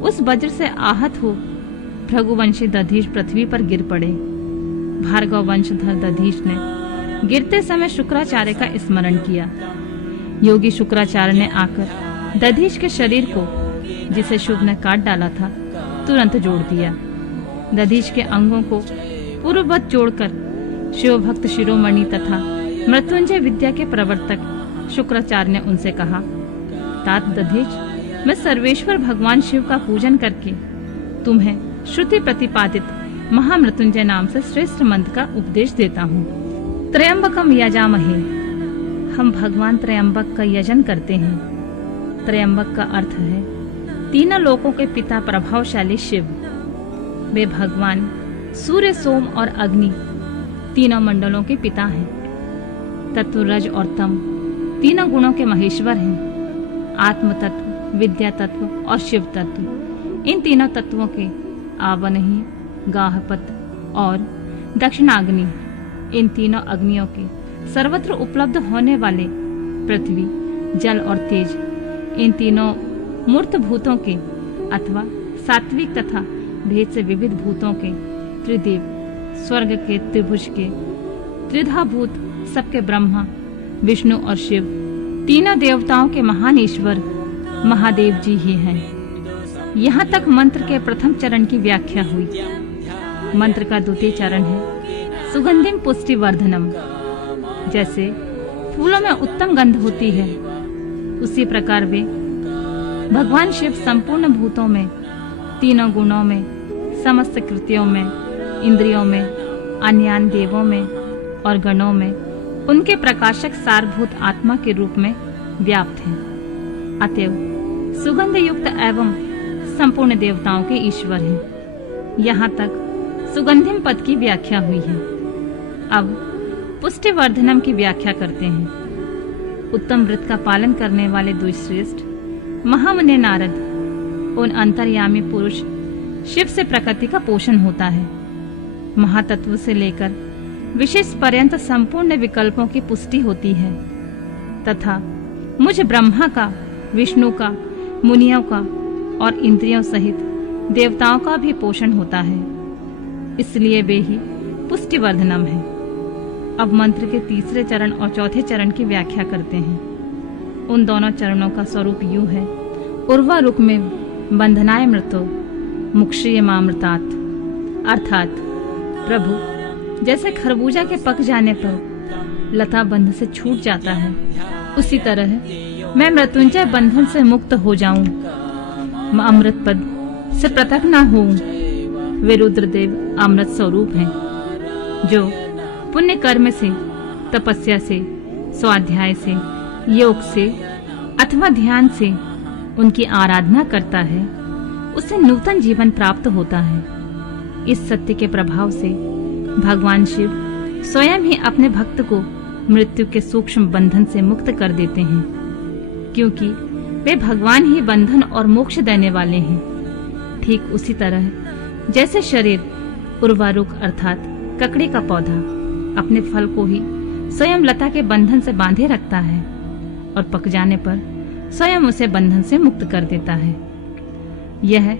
उस वज्र से आहत हो भृगुवंशी दधीच पृथ्वी पर गिर पड़े। भार्गव वंशधर दधीच ने गिरते समय शुक्राचार्य का स्मरण किया। योगी शुक्राचार्य ने आकर दधीच के शरीर को, जिसे शुभ ने काट डाला था, तुरंत जोड़ दिया। दधीच के अंगों को पूर्ववत जोड़कर शिव भक्त शिरोमणि तथा मृत्युंजय विद्या के प्रवर्तक शुक्राचार्य ने उनसे कहा, तात दधीच, मैं सर्वेश्वर भगवान शिव का पूजन करके तुम्हें श्रुति प्रतिपादित महामृत्युंजय नाम से श्रेष्ठ मंत्र का उपदेश देता हूँ। त्रयंबकम यजामहे, हम भगवान त्रयंबक का यजन करते हैं। त्रयंबक का अर्थ है तीनों लोकों के पिता प्रभावशाली शिव। वे भगवान सूर्य, सोम और अग्नि तीनों मंडलों के पिता हैं। तत्व, रज और तम तीनों गुणों के महेश्वर हैं। आत्म तत्व, विद्या तत्व और शिव तत्व, इन तीनों तत्वों के आवनही, गाहपत और दक्षिणाग्नि, इन तीनों अग्नियों के सर्वत्र उपलब्ध होने वाले पृथ्वी, जल और तेज, इन तीनों मूर्त भूतों के अथवा सात्विक तथा भेद से विविध भूतों के त्रिदेव, स्वर्ग के त्रिभुज के त्रिधा भूत, सबके ब्रह्मा, विष्णु और शिव, तीनों देवताओं के महान ईश्वर महादेव जी ही हैं। यहाँ तक मंत्र के प्रथम चरण की व्याख्या हुई। मंत्र का द्वितीय चरण है सुगंधिम पुष्टि वर्धनम। जैसे फूलों में उत्तम गंध होती है, उसी प्रकार वे भगवान शिव संपूर्ण भूतों में, तीनों गुणों में, समस्त कृतियों में, इंद्रियों में, अन्यान देवों में और गणों में उनके प्रकाशक सारभूत आत्मा के रूप में व्याप्त हैं। अतएव सुगंध युक्त एवं संपूर्ण देवताओं के ईश्वर हैं। यहाँ तक सुगंधिम पद की व्याख्या हुई है। अब पुष्टिवर्धनम की व्याख्या करते हैं। उत्तम व्रत का पालन करने वाले द्विश्रेष्ठ महामुनि नारद, उन अंतर्यामी पुरुष शिव से प्रकृति का पोषण होता है। महातत्व से लेकर विशेष पर्यंत संपूर्ण विकल्पों की पुष्टि होती है तथा मुझ ब्रह्मा का, विष्णु का, मुनियों का और इंद्रियों सहित देवताओं का भी पोषण होता है, इसलिए वे ही पुष्टिवर्धनम है। अब मंत्र के तीसरे चरण और चौथे चरण की व्याख्या करते हैं। उन दोनों चरणों का स्वरूप यूं है। उर्वारुक में बंधनाय मृतो मुक्षीय मामृतात्, अर्थात प्रभु जैसे खरबूजा के पक जाने पर लता बंध से छूट जाता है, उसी तरह मैं मृत्युंजय बंधन से मुक्त हो जाऊं, मैं अमृत पद से पृथक न हूं। वे रुद्रदेव अमृत स्वरूप हैं, जो पुण्य कर्म से, तपस्या से, स्वाध्याय से, योग से अथवा ध्यान से उनकी आराधना करता है, उसे नूतन जीवन प्राप्त होता है। इस सत्य के प्रभाव से भगवान शिव स्वयं ही अपने भक्त को मृत्यु के सूक्ष्म बंधन से मुक्त कर देते हैं, क्योंकि वे भगवान ही बंधन और मोक्ष देने वाले हैं। ठीक उसी तरह जैसे शरीर उर्वारुक अर्थात ककड़ी का पौधा अपने फल को ही स्वयं लता के बंधन से बांधे रखता है और पक जाने पर स्वयं उसे बंधन से मुक्त कर देता है। यह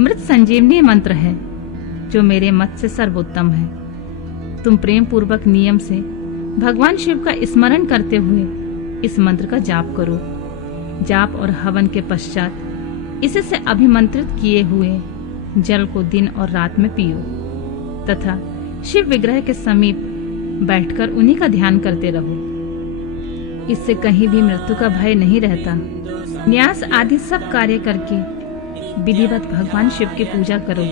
मृत संजीवनी मंत्र है, जो मेरे मत से सर्वोत्तम है। तुम प्रेम पूर्वक नियम से भगवान शिव का स्मरण करते हुए इस मंत्र का जाप करो। जाप और हवन के पश्चात इससे अभिमंत्रित किए हुए जल को दिन और रात में पियो तथा शिव विग्रह के समीप बैठकर उन्हीं का ध्यान करते रहो। इससे कहीं भी मृत्यु का भय नहीं रहता। न्यास आदि सब कार्य करके विधिवत भगवान शिव की पूजा करो।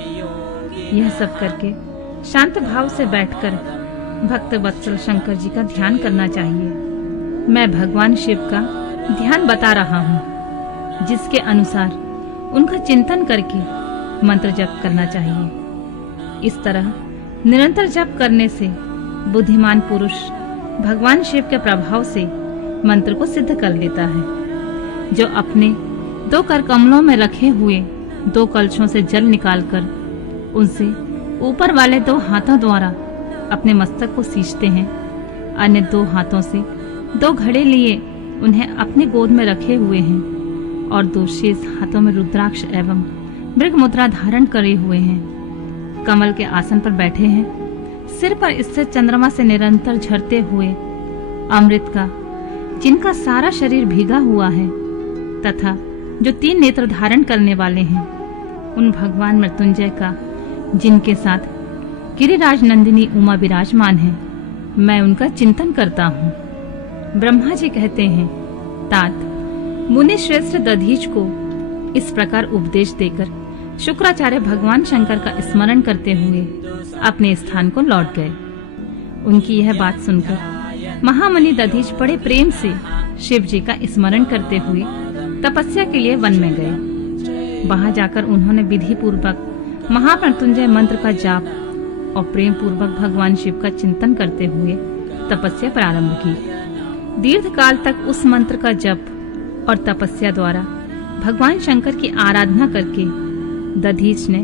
यह सब करके शांत भाव से बैठकर भक्त वत्सल शंकर जी का ध्यान करना चाहिए। मैं भगवान शिव का ध्यान बता रहा हूँ, जिसके अनुसार उनका चिंतन करके मंत्र जप करना चाहिए। इस तरह निरंतर जप करने से बुद्धिमान पुरुष भगवान शिव के प्रभाव से मंत्र को सिद्ध कर लेता है, जो अपने 2 कर कमलों में रखे हुए 2 कलशों से जल निकालकर उनसे ऊपर वाले 2 हाथों द्वारा अपने मस्तक को सींचते हैं, अन्य 2 हाथों से 2 घड़े लिए उन्हें अपनी गोद में रखे हुए हैं और 2 शेष हाथों में रुद्राक्ष एवं मृग मुद्रा धारण करे हुए हैं। कमल के आसन पर बैठे हैं। सिर पर इससे चंद्रमा से निरंतर झरते हुए अमृत का, जिनका सारा शरीर भीगा हुआ है, तथा जो 3 नेत्र धारण करने वाले हैं, उन भगवान मृत्युंजय का, जिनके साथ गिरिराज नंदिनी उमा विराजमान है, मैं उनका चिंतन करता हूँ। ब्रह्मा जी कहते हैं, तात मुनि श्रेष्ठ दधीच को इस प्रकार उपदेश देकर शुक्राचार्य भगवान शंकर का स्मरण करते हुए अपने स्थान को लौट गए। उनकी यह बात सुनकर महामुनि दधीच बड़े प्रेम से शिव जी का स्मरण करते हुए तपस्या के लिए वन में गए। वहां जाकर उन्होंने विधि पूर्वक महामृत्युंजय मंत्र का जाप और प्रेम पूर्वक भगवान शिव का चिंतन करते हुए तपस्या प्रारंभ की। दीर्घ काल तक उस मंत्र का जप और तपस्या द्वारा भगवान शंकर की आराधना करके दधीच ने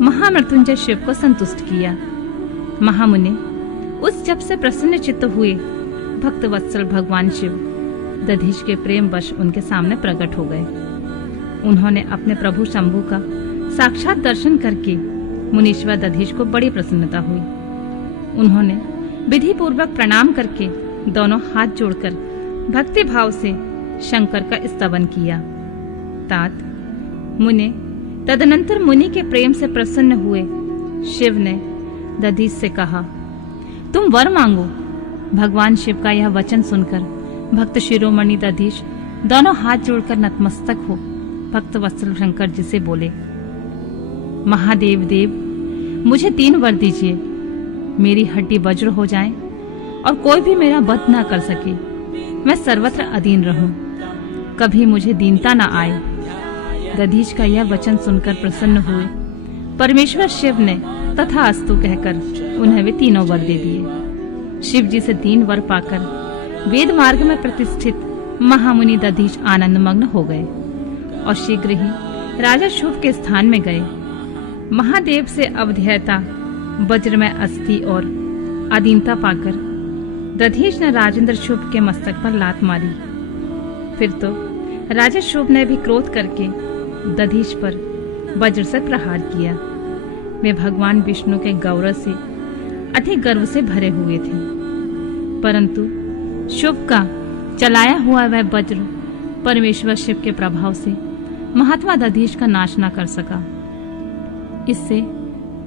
महामृत्युंजय शिव को संतुष्ट किया। महामुनि उस जप से प्रसन्न चित्त हुए भक्त वत्सल भगवान शिव दधीच के प्रेम वश उनके सामने प्रकट हो गए। उन्होंने अपने प्रभु शंभु का साक्षात दर्शन करके मुनीश्वर दधीच को बड़ी प्रसन्नता हुई। उन्होंने विधि पूर्वक प्रणाम करके दोनों हाथ जोड़कर भक्ति भाव से शंकर का स्तवन किया। तात मुने तदनंतर मुनि के प्रेम से प्रसन्न हुए शिव ने दधीच से कहा, तुम वर मांगो। भगवान शिव का यह वचन सुनकर भक्त शिरोमणि दधीच दोनों हाथ जोड़कर नतमस्तक हो भक्त वत्सल शंकर जी से बोले, महादेव देव, मुझे 3 वर दीजिए। मेरी हड्डी वज्र हो जाए और कोई भी मेरा वध न कर सके। मैं सर्वत्र अधीन रहूं, कभी मुझे दीनता न आए। दधीच का यह वचन सुनकर प्रसन्न हुए परमेश्वर शिव ने तथास्तु कहकर उन्हें वे 3 वर दे दिए। शिव जी से 3 वर पाकर वेद मार्ग में प्रतिष्ठित महामुनि दधीच आनंद मग्न हो गए और शीघ्र ही राजा शुभ के स्थान में गए। महादेव से अवध्ययता वज्र में अस्थि और अधीनता पाकर दधीच ने राजेंद्र शुभ के मस्तक पर लात मारी। फिर तो राजा शुभ ने भी क्रोध करके दधीच पर वज्र से प्रहार किया। वे भगवान विष्णु के गौरव से अधिक गर्व से भरे हुए थे, परंतु शुभ का चलाया हुआ वह वज्र परमेश्वर शिव के प्रभाव से महात्मा दधीच का नाश न कर सका। इससे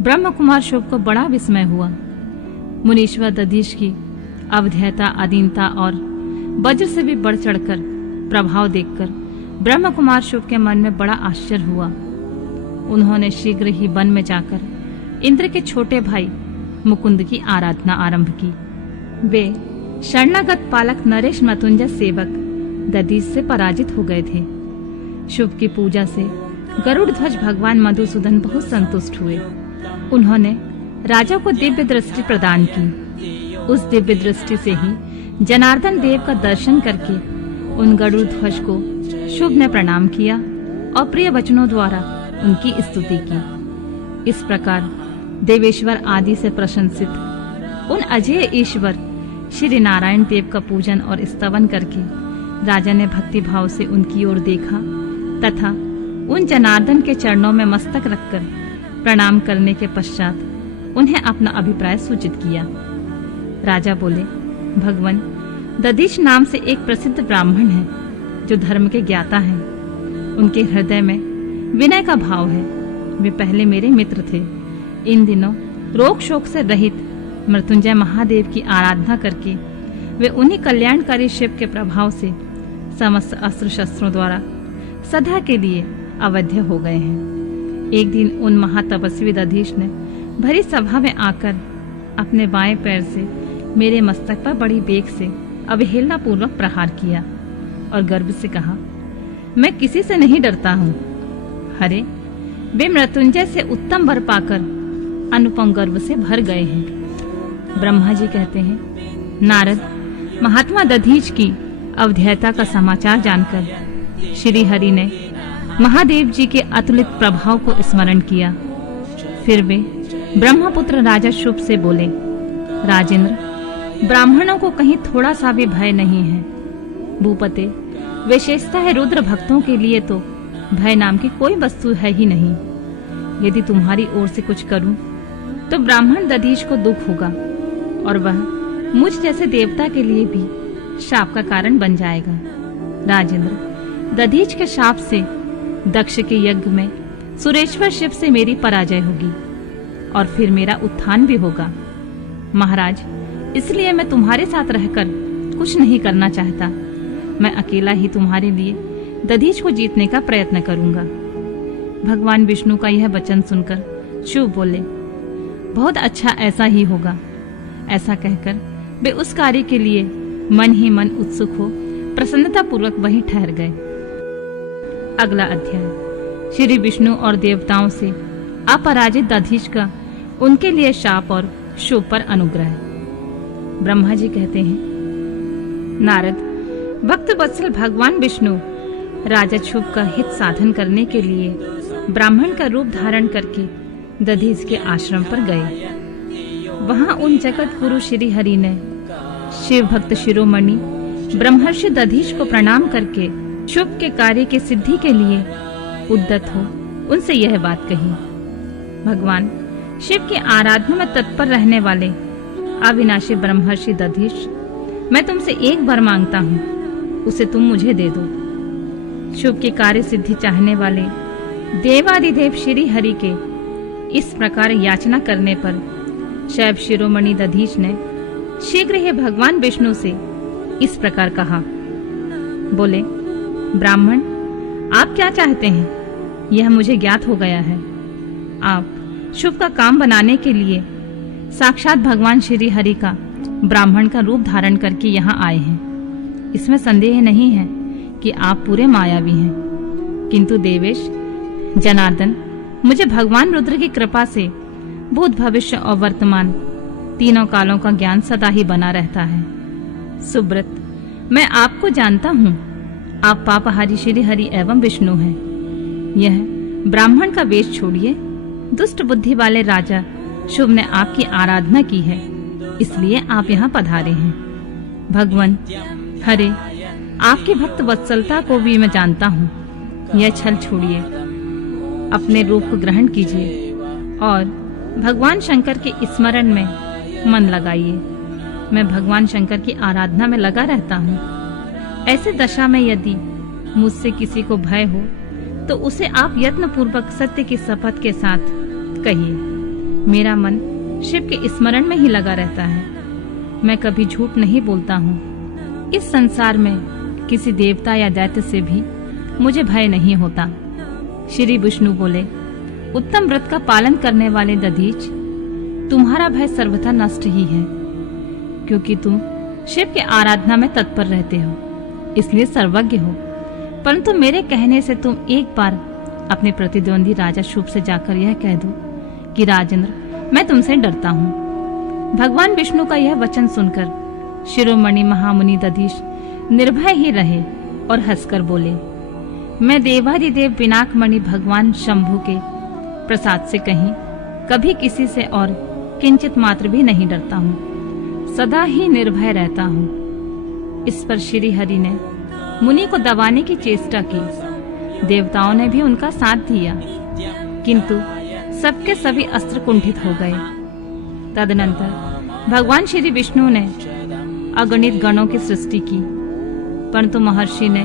ब्रह्म कुमार शुभ को बड़ा विस्मय हुआ। मुनीश्वर दधीच की अवध्यता, अधीनता और वज्र से भी बढ़ चढ़कर प्रभाव देखकर ब्रह्म कुमार शुभ के मन में बड़ा आश्चर्य हुआ। उन्होंने शीघ्र ही वन में जाकर इंद्र के छोटे भाई मुकुंद की आराधना आरंभ की। वे शरणागत पालक नरेश मृत्युंजय सेवक दधीच से पराजित हो गए थे। शुभ की पूजा से गरुड़ ध्वज भगवान मधुसूदन बहुत संतुष्ट हुए। उन्होंने राजा को दिव्य दृष्टि प्रदान की। उस दिव्य दृष्टि से ही जनार्दन देव का दर्शन करके उन गरुड़ ध्वज को शुभ ने प्रणाम किया और प्रिय वचनों द्वारा उनकी स्तुति की। इस प्रकार देवेश्वर आदि से प्रशंसित उन अजय ईश्वर श्री नारायण देव का पूजन और स्तवन करके राजा ने भक्ति भाव से उनकी ओर देखा तथा उन जनार्दन के चरणों में मस्तक रखकर प्रणाम करने के पश्चात उन्हें अपना अभिप्राय सूचित किया। राजा बोले, भगवान दधीच नाम से एक प्रसिद्ध ब्राह्मण है जो धर्म के ज्ञाता हैं। उनके हृदय में विनय का भाव है। वे पहले मेरे मित्र थे। इन दिनों रोग शोक से रहित मृत्युंजय महादेव की आराधना करके वे उन्हीं कल्याणकारी शिव के प्रभाव से समस्त अस्त्र शस्त्रों द्वारा सदा के लिए अवध्य हो गए हैं। एक दिन उन महातपस्वी दधीच ने भरी सभा में आकर अपने बाएं पैर से मेरे मस्तक पर बड़ी बेग से अवहेलना पूर्वक प्रहार किया और गर्व से कहा, मैं किसी से नहीं डरता हूँ। हरे, वे मृत्युंजय से उत्तम वर पाकर अनुपम गर्व से भर गए हैं। ब्रह्मा जी कहते हैं, नारद, महात्मा दधीच की अवध्यता का समाचार जानकर श्री हरि ने महादेव जी के अतुलित प्रभाव को स्मरण किया। फिर वे ब्रह्मपुत्र राजा शुभ से बोले, राजेंद्र, ब्राह्मणों को कहीं थोड़ा सा भी भय नहीं है। भूपते, विशेषतः रुद्र भक्तों के लिए तो भय नाम की कोई वस्तु है ही नहीं। यदि तुम्हारी ओर से कुछ करूं तो ब्राह्मण दधीच को दुख होगा और वह मुझ जैसे देवता के लिए भी शाप का कारण बन जाएगा। राजेंद्र, दधीच के शाप से दक्ष के यज्ञ में सुरेश्वर शिव से मेरी पराजय होगी और फिर मेरा उत्थान भी होगा। महाराज, इसलिए मैं तुम्हारे साथ रहकर कुछ नहीं करना चाहता। मैं अकेला ही तुम्हारे लिए दधीच को जीतने का प्रयत्न करूंगा। भगवान विष्णु का यह वचन सुनकर शिव बोले, बहुत अच्छा, ऐसा ही होगा। ऐसा कहकर वे उस कार्य के लिए मन ही मन उत्सुक हो प्रसन्नता पूर्वक वहीं ठहर गए। अगला अध्याय। श्री विष्णु और देवताओं से अपराजित दधीच का उनके लिए शाप और शुभ पर अनुग्रह। ब्रह्मा जी कहते हैं, नारद, भक्त वत्सल भगवान विष्णु राजा शुभ का हित साधन करने के लिए ब्राह्मण का रूप धारण करके दधीच के आश्रम पर गए। वहां उन जगत गुरु श्री हरि ने शिव भक्त शिरोमणि ब्रह्मर्षि दधीच को प्रणाम करके शुभ के कार्य की सिद्धि के लिए उद्यत हो उनसे यह बात कही, भगवान शिव की आराधना में तत्पर रहने वाले अविनाशी ब्रह्मर्षि दधीच, मैं तुमसे एक वर मांगता हूँ, उसे तुम मुझे दे दो। शुभ की कार्य सिद्धि चाहने वाले देवादिदेव श्री हरि के इस प्रकार याचना करने पर शैव शिरोमणि दधीच ने शीघ्र ही भगवान विष्णु से इस प्रकार कहा। बोले, ब्राह्मण, आप क्या चाहते हैं, यह मुझे ज्ञात हो गया है। आप शुभ का काम बनाने के लिए साक्षात भगवान श्री हरि का ब्राह्मण का रूप धारण करके यहाँ आए हैं। इसमें संदेह नहीं है कि आप पूरे मायावी हैं, किंतु देवेश जनार्दन, मुझे भगवान रुद्र की कृपा से भूत भविष्य और वर्तमान तीनों कालों का ज्ञान सदा ही बना रहता है। सुब्रत, मैं आपको जानता हूँ, आप पापहारी श्री हरि एवं विष्णु हैं। यह ब्राह्मण का वेश छोड़िए। दुष्ट बुद्धि वाले राजा शुभ ने आपकी आराधना की है, इसलिए आप यहाँ पधारे हैं। भगवान, हरे, आपकी भक्त वत्सलता को भी मैं जानता हूँ। यह छल छोड़िए, अपने रूप को ग्रहण कीजिए और भगवान शंकर के स्मरण में मन लगाइए। मैं भगवान शंकर की आराधना में लगा रहता हूँ। ऐसे दशा में यदि मुझसे किसी को भय हो तो उसे आप यत्न पूर्वक सत्य की शपथ के साथ कहिए। मेरा मन शिव के स्मरण में ही लगा रहता है। मैं कभी झूठ नहीं बोलता हूँ। इस संसार में किसी देवता या दैत्य से भी मुझे भय नहीं होता। श्री विष्णु बोले, उत्तम व्रत का पालन करने वाले दधीच, तुम्हारा भय सर्वथा नष्ट ही है, क्योंकि तुम शिव के आराधना में तत्पर रहते हो, इसलिए सर्वज्ञ हो। परंतु मेरे कहने से तुम एक बार अपने प्रतिद्वंदी राजा शुभ से जाकर यह कह दो कि राजेंद्र, मैं तुमसे डरता हूँ। भगवान विष्णु का यह वचन सुनकर शिरोमणि महामुनि दधीच निर्भय ही रहे और हंसकर बोले, मैं देवादिदेव पिनाकमणि भगवान शंभु के प्रसाद से कहीं कभी किसी से और किंचित मात्र भी नहीं डरता हूँ, सदा ही निर्भय रहता हूँ। इस पर श्री हरि ने मुनि को दबाने की चेष्टा की। देवताओं ने भी उनका साथ दिया, किंतु सबके सभी अस्त्र कुंठित हो गए। तदनंतर भगवान श्री विष्णु ने अगणित गणों की सृष्टि की, परंतु महर्षि ने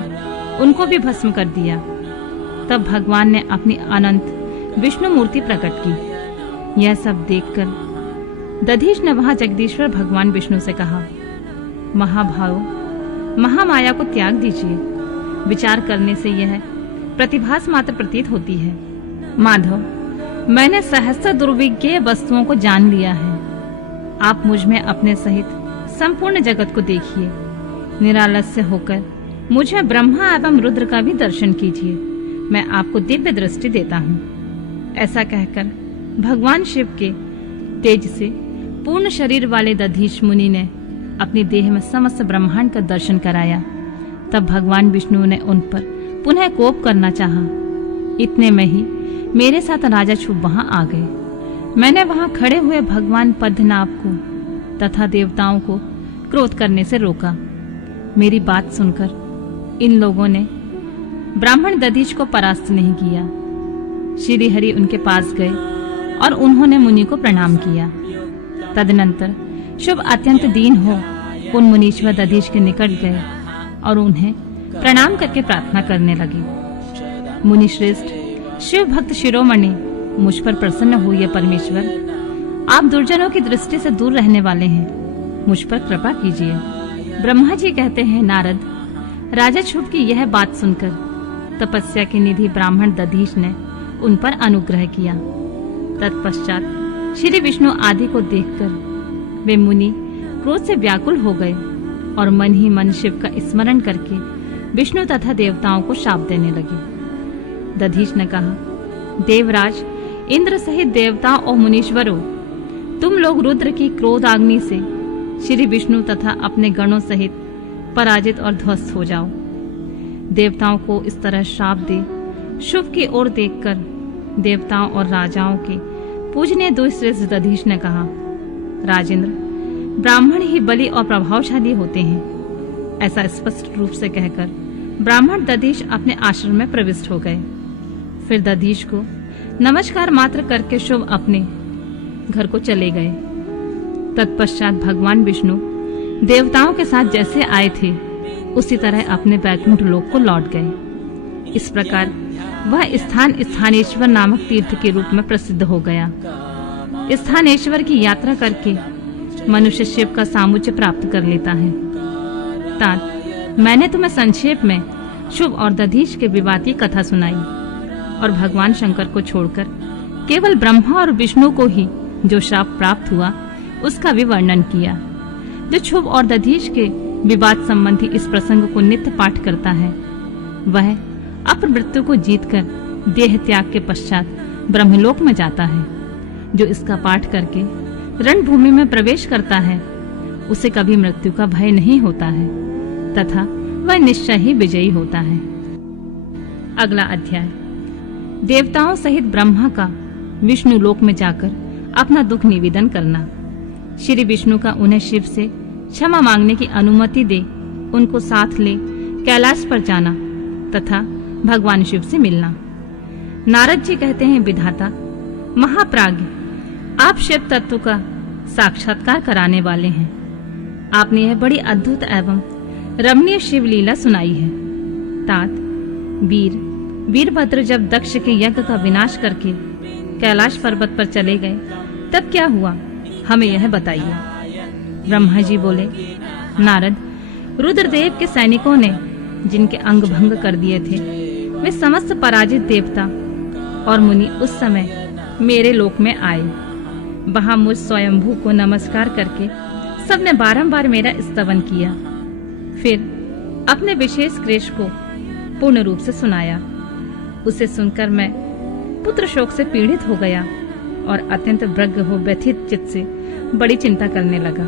उनको भी भस्म कर दिया। तब भगवान ने अपनी अनंत विष्णु मूर्ति प्रकट की। यह सब देखकर दधीच ने वहां जगदीश्वर भगवान विष्णु से कहा, महाभाव, महामाया को त्याग दीजिए। विचार करने से यह प्रतिभास मात्र प्रतीत होती है। माधव, मैंने सहस्त्र दुर्विज्ञेय वस्तुओं को जान लिया है। आप मुझ में अपने सहित संपूर्ण जगत को देखिए। निरालस्य होकर मुझ में ब्रह्मा एवं रुद्र का भी दर्शन कीजिए। मैं आपको दिव्य दृष्टि देता हूँ। ऐसा कहकर भगवान शिव के तेज से पूर्ण शरीर वाले दधीच मुनि ने अपनी देह में समस्त ब्रह्मांड का दर्शन कराया। तब भगवान विष्णु ने उन पर पुनः कोप करना चाहा। इतने में ही मेरे साथ राजा शुभ वहां आ गए। मैंने वहां खड़े हुए भगवान पद्मनाभ को तथा देवताओं को क्रोध करने से रोका। मेरी बात सुनकर इन लोगों ने ब्राह्मण दधीच को परास्त नहीं किया। श्री हरि उनके पास गए और उन्होंने मुनि को प्रणाम किया। तदनंतर शुभ अत्यंत दीन हो उन मुनीश्वर दधीच के निकट गए और उन्हें प्रणाम करके प्रार्थना करने लगे। मुनि श्रेष्ठ, शिव भक्त शिरोमणि, मुझ पर प्रसन्न हुई परमेश्वर। आप दुर्जनों की दृष्टि से दूर रहने वाले हैं, मुझ पर कृपा कीजिए। ब्रह्मा जी कहते हैं, नारद, राजा शुभ की यह बात सुनकर तपस्या की निधि ब्राह्मण दधीच ने उन पर अनुग्रह किया। तत्पश्चात श्री विष्णु आदि को देखकर वे मुनि क्रोध से व्याकुल हो गए और मन ही मन शिव का स्मरण करके विष्णु तथा देवताओं को शाप देने लगे। दधीच ने कहा, देवराज, इंद्र सहित देवताओं और मुनीश्वरों, तुम लोग रुद्र की क्रोधाग्नि से श्री विष्णु तथा अपने गणों सहित पराजित और ध्वस्त हो जाओ। देवताओं को इस तरह श्राप दे शुभ की ओर देखकर देवताओं और राजाओं के पूजनीय दुष्श्रेष्ठ दधीच ने कहा, राजेंद्र, ब्राह्मण ही बलि और प्रभावशाली होते हैं। ऐसा स्पष्ट रूप से कहकर ब्राह्मण दधीच अपने आश्रम में प्रविष्ट हो गए। फिर दधीच को नमस्कार मात्र करके शुभ अपने घर को चले गए। तत्पश्चात भगवान विष्णु देवताओं के साथ जैसे आए थे उसी तरह अपने वैकुंठ लोक को लौट गए। इस प्रकार वह स्थान स्थानेश्वर नामक तीर्थ के रूप में प्रसिद्ध हो गया। स्थानेश्वर की यात्रा करके मनुष्य शिव का सामुच्य प्राप्त कर लेता है। तात, मैंने तुम्हें संक्षेप में शुभ और दधीच के विवाद की कथा सुनाई और भगवान शंकर को छोड़कर केवल ब्रह्मा और विष्णु को ही जो शाप प्राप्त हुआ उसका भी वर्णन किया। जो शुभ और दधीच के विवाद संबंधी इस प्रसंग को नित्य पाठ करता है वह अपमृत्यु को जीतकर देह त्याग के पश्चात ब्रह्मलोक में जाता है। जो इसका पाठ करके रणभूमि में प्रवेश करता है उसे कभी मृत्यु का भय नहीं होता है तथा वह निश्चय ही विजयी होता है। अगला अध्याय, देवताओं सहित ब्रह्मा का विष्णु लोक में जाकर अपना दुख निवेदन करना। श्री विष्णु का उन्हें शिव से क्षमा मांगने की अनुमति दे उनको साथ ले कैलाश पर जाना तथा भगवान शिव से मिलना। नारद जी कहते हैं, विधाता महाप्राज्ञ, आप शिव तत्व का साक्षात्कार कराने वाले हैं। आपने यह बड़ी अद्भुत एवं रमणीय शिव लीला सुनाई है। तात वीरभद्र जब दक्ष के यज्ञ का विनाश करके कैलाश पर्वत पर चले गए तब क्या हुआ, हमें यह बताइए। ब्रह्मा जी बोले, नारद, रुद्रदेव के सैनिकों ने जिनके अंग भंग कर दिए थे वे समस्त पराजित देवता और मुनि उस समय मेरे लोक में आए। वहां मुझ स्वयंभू को नमस्कार करके सबने बारंबार मेरा स्तवन किया। फिर अपने विशेष क्लेश को पूर्ण रूप से सुनाया। उसे सुनकर मैं पुत्र शोक से पीड़ित हो गया और अत्यंत व्यग्र हो व्यथित चित्त से बड़ी चिंता करने लगा।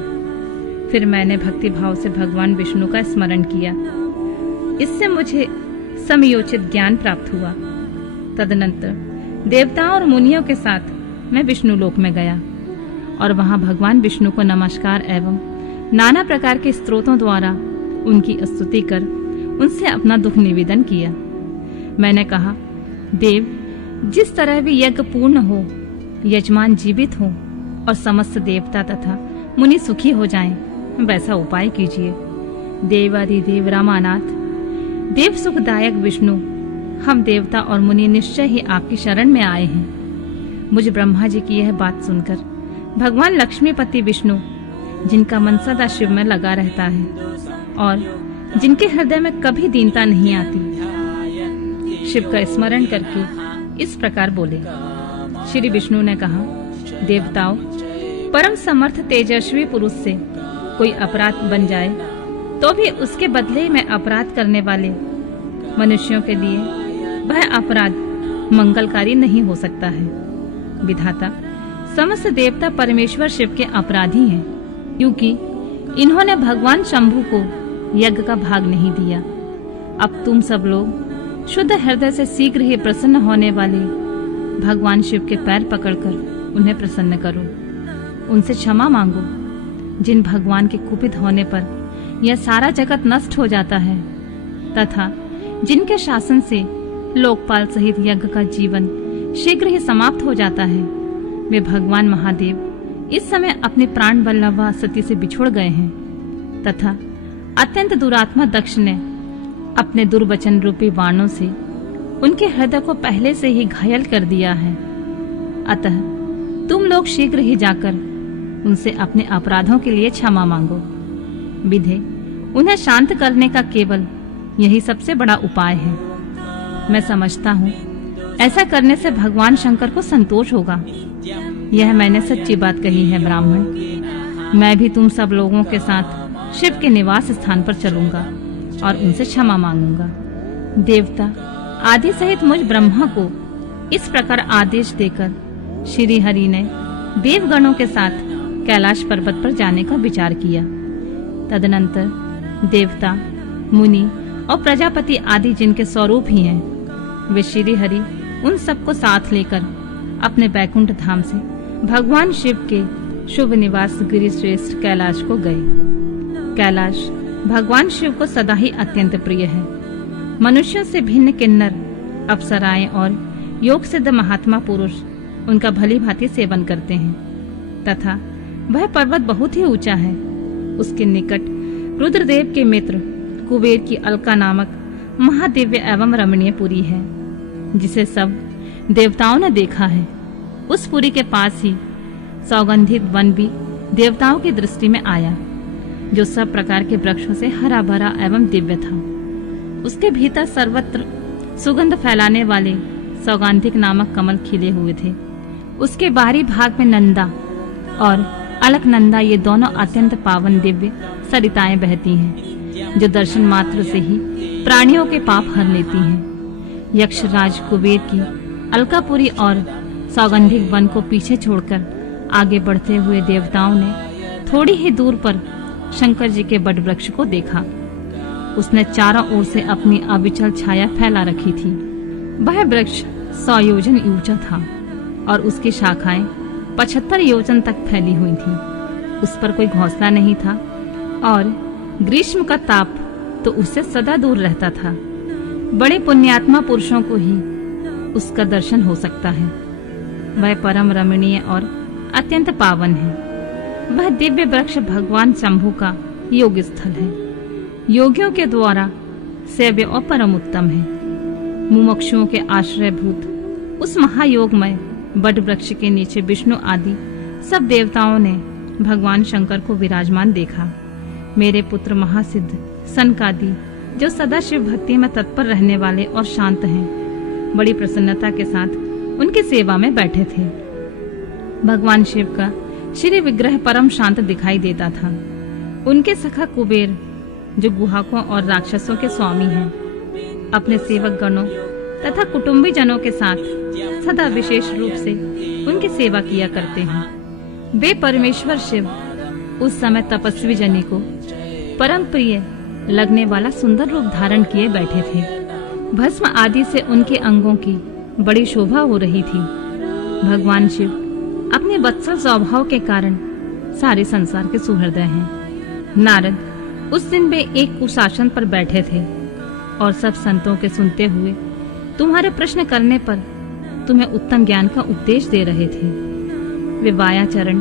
फिर मैंने भक्ति भाव से भगवान विष्णु का स्मरण किया। इससे मुझे समयोचित ज्ञान प्राप्त हुआ। तदनंतर देवताओं और मुनियों के साथ मैं विष्णु लोक में गया और वहां भगवान विष्णु को नमस्कार एवं नाना प्रकार के स्तोत्रों द्वारा उनकी स्तुति कर उनसे अपना दुख निवेदन किया। मैंने कहा, देव, जिस तरह भी यज्ञ पूर्ण हो, यजमान जीवित हो और समस्त देवता तथा मुनि सुखी हो जाएं, वैसा उपाय कीजिए। देवादिदेव रामानाथ, देव सुखदायक विष्णु, हम देवता और मुनि निश्चय ही आपकी शरण में आए हैं। मुझ ब्रह्मा जी की यह बात सुनकर भगवान लक्ष्मीपति विष्णु, जिनका मन सदा शिव में लगा रहता है और जिनके हृदय में कभी दीनता नहीं आती, शिव का स्मरण करके इस प्रकार बोले। श्री विष्णु ने कहा, देवताओं, परम समर्थ तेजस्वी पुरुष से कोई अपराध बन जाए तो भी उसके बदले में अपराध करने वाले मनुष्यों के लिए वह अपराध मंगलकारी नहीं हो सकता है। विधाता, समस्त देवता परमेश्वर शिव के अपराधी हैं, क्योंकि इन्होंने भगवान शंभु को यज्ञ का भाग नहीं दिया। अब तुम सब लोग शुद्ध हृदय से शीघ्र ही प्रसन्न होने वाले भगवान शिव के पैर पकड़कर उन्हें प्रसन्न करो, उनसे क्षमा मांगो। जिन भगवान के कुपित होने पर यह सारा जगत नष्ट हो जाता है तथा जिनके शासन से लोकपाल सहित यज्ञ का जीवन शीघ्र ही समाप्त हो जाता है, वे भगवान महादेव इस समय अपने प्राण वल्लभा सती से बिछुड़ गए हैं तथा अत्यंत दुरात्मा दक्ष ने अपने दुर्वचन रूपी बाणों से उनके हृदय को पहले से ही घायल कर दिया है। अतः तुम लोग शीघ्र ही जाकर उनसे अपने अपराधों के लिए क्षमा मांगो। विधे, उन्हें शांत करने का केवल यही सबसे बड़ा उपाय है। मैं समझता हूँ ऐसा करने से भगवान शंकर को संतोष होगा। यह मैंने सच्ची बात कही है ब्राह्मण। मैं भी तुम सब लोगों के साथ शिव के निवास स्थान पर चलूंगा और उनसे क्षमा मांगूंगा। देवता आदि सहित मुझ ब्रह्मा को इस प्रकार आदेश देकर श्री हरि ने देवगणों के साथ कैलाश पर्वत पर जाने का विचार किया। तदनंतर देवता, मुनि और प्रजापति आदि जिनके स्वरूप ही हैं, वे श्री हरि उन सबको साथ लेकर अपने बैकुंठ धाम से भगवान शिव के शुभ निवास गिरिश्रेष्ठ कैलाश को गए। कैलाश भगवान शिव को सदा ही अत्यंत प्रिय है। मनुष्यों से भिन्न किन्नर, अप्सराएं और योग सिद्ध महात्मा पुरुष उनका भली भांति सेवन करते हैं तथा वह पर्वत बहुत ही ऊंचा है। उसके निकट रुद्रदेव के मित्र कुबेर की अलका नामक महादिव्य एवं रमणीय पुरी है, जिसे सब देवताओं ने देखा है। उस पुरी के पास ही सौगंधित वन भी देवताओं की दृष्टि में आया, जो सब प्रकार के वृक्षों से हरा भरा एवं दिव्य था। उसके भीतर सर्वत्र सुगंध फैलाने वाले सौगंधिक नामक कमल खिले हुए थे। उसके बाहरी भाग में नंदा और अलकनंदा ये दोनों अत्यंत पावन दिव्य सरिताएं बहती हैं, जो दर्शन मात्र से ही प्राणियों के पाप हर लेती हैं। यक्षराज कुबेर की अलकापुरी और सौगंधिक वन को पीछे छोड़कर आगे बढ़ते हुए देवताओं ने थोड़ी ही दूर पर शंकर जी के बट वृक्ष को देखा। उसने चारों ओर से अपनी अविचल छाया फैला रखी थी। वह वृक्ष 100 योजन ऊंचा था और उसकी शाखाएं 75 योजन तक फैली हुई थी। उस पर कोई घोंसला नहीं था और ग्रीष्म का ताप तो उससे सदा दूर रहता था। बड़े पुण्यात्मा पुरुषों को ही उसका दर्शन हो सकता है। वह परम रमणीय और अत्यंत पावन है। वह दिव्य वृक्ष भगवान शंभु का योग स्थल है। योगियों के द्वारा सेव्य और परम उत्तम है। मुमुक्षुओं के आश्रयभूत उस महायोगमय बट वृक्ष के नीचे विष्णु आदि सब देवताओं ने भगवान शंकर को विराजमान देखा। मेरे पुत्र महासिद्ध सनकादि, जो सदा शिव भक्ति में तत्पर रहने वाले और शांत हैं, बड़ी प्रसन्नता के साथ उनकी सेवा में बैठे थे। भगवान शिव का श्री विग्रह परम शांत दिखाई देता था। उनके सखा कुबेर, जो गुहाकों और राक्षसों के स्वामी हैं, अपने सेवक गणों तथा कुटुंबी जनों के साथ सदा विशेष रूप से उनकी सेवा किया करते हैं। वे परमेश्वर शिव उस समय तपस्वी जनी को परम प्रिय लगने वाला सुंदर रूप धारण किए बैठे थे। भस्म आदि से उनके अंगों की बड़ी शोभा हो रही थी। भगवान शिव अपने वत्सल स्वभाव के कारण सारे संसार के सुहृदय हैं। नारद उस दिन वे एक कुशासन पर बैठे थे और सब संतों के सुनते हुए तुम्हारे प्रश्न करने पर तुम्हें उत्तम ज्ञान का उपदेश दे रहे थे। वे बायां चरण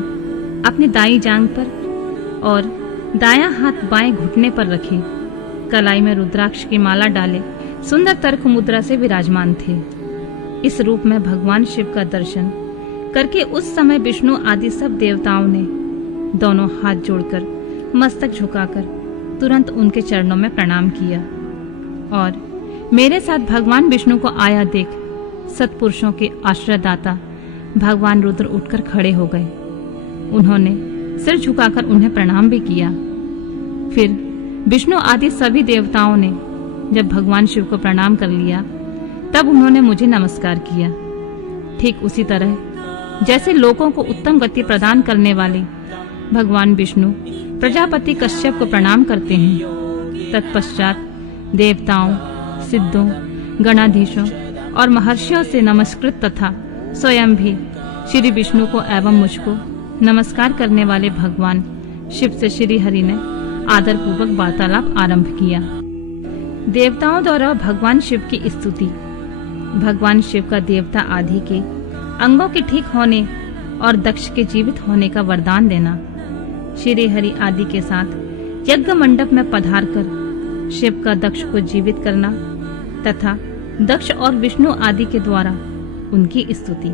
अपनी दाईं जांघ पर और दायां हाथ बाएं घुटने पर रखे, कलाई में रुद्राक्ष की माला डाले सुंदर तर्क मुद्रा से विराजमान थे। इस रूप में भगवान शिव का दर्शन करके उस समय विष्णु आदि सब देवताओं ने दोनों हाथ जोड़कर मस्तक झुकाकर तुरंत उनके चरणों में प्रणाम किया और मेरे साथ भगवान विष्णु को आया देख सत्पुरुषों के आश्रयदाता भगवान रुद्र उठकर खड़े हो गए। उन्होंने सिर झुकाकर उन्हें प्रणाम भी किया। फिर विष्णु आदि सभी देवताओं ने जब भगवान शिव को प्रणाम कर लिया, तब उन्होंने मुझे नमस्कार किया। ठीक उसी तरह जैसे लोगों को उत्तम गति प्रदान करने वाले भगवान विष्णु प्रजापति कश्यप को प्रणाम करते हैं, तत्पश्चात देवताओं, सिद्धों, गणाधीशों और महर्षियों से नमस्कृत तथा स्वयं भी श्री विष्णु को एवं मुझको नमस्कार करने वाले भगवान शिव से श्री हरि ने आदर पूर्वक वार्तालाप आरंभ किया। देवताओं द्वारा भगवान शिव की स्तुति, भगवान शिव का देवता आदि के अंगों के ठीक होने और दक्ष के जीवित होने का वरदान देना, श्री हरि आदि के साथ यज्ञ मंडप में पधार कर शिव का दक्ष को जीवित करना तथा दक्ष और विष्णु आदि के द्वारा उनकी स्तुति।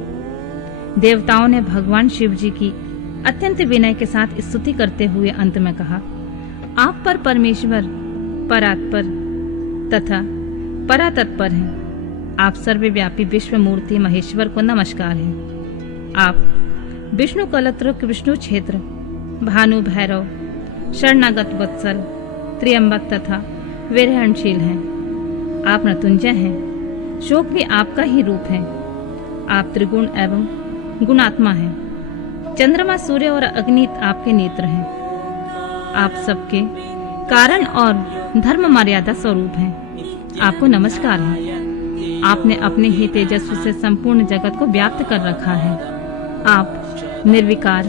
देवताओं ने भगवान शिव जी की अत्यंत विनय के साथ स्तुति करते हुए अंत में कहा, आप पर परमेश्वर परात्पर तथा परातत्पर हैं। आप सर्वव्यापी विश्व मूर्ति महेश्वर को नमस्कार है। आप विष्णु कलत्र विष्णु क्षेत्र भानु भैरव शरणागत वत्सल त्र्यंबक तथा विरहणशील हैं। आप मृत्युंजय हैं। शोक भी आपका ही रूप है। आप त्रिगुण एवं गुणात्मा हैं। चंद्रमा, सूर्य और अग्नि आपके नेत्र हैं। आप सबके कारण और धर्म मर्यादा स्वरूप हैं। आपको नमस्कार है। आपने अपने ही तेजस्व से संपूर्ण जगत को व्याप्त कर रखा है। आप निर्विकार,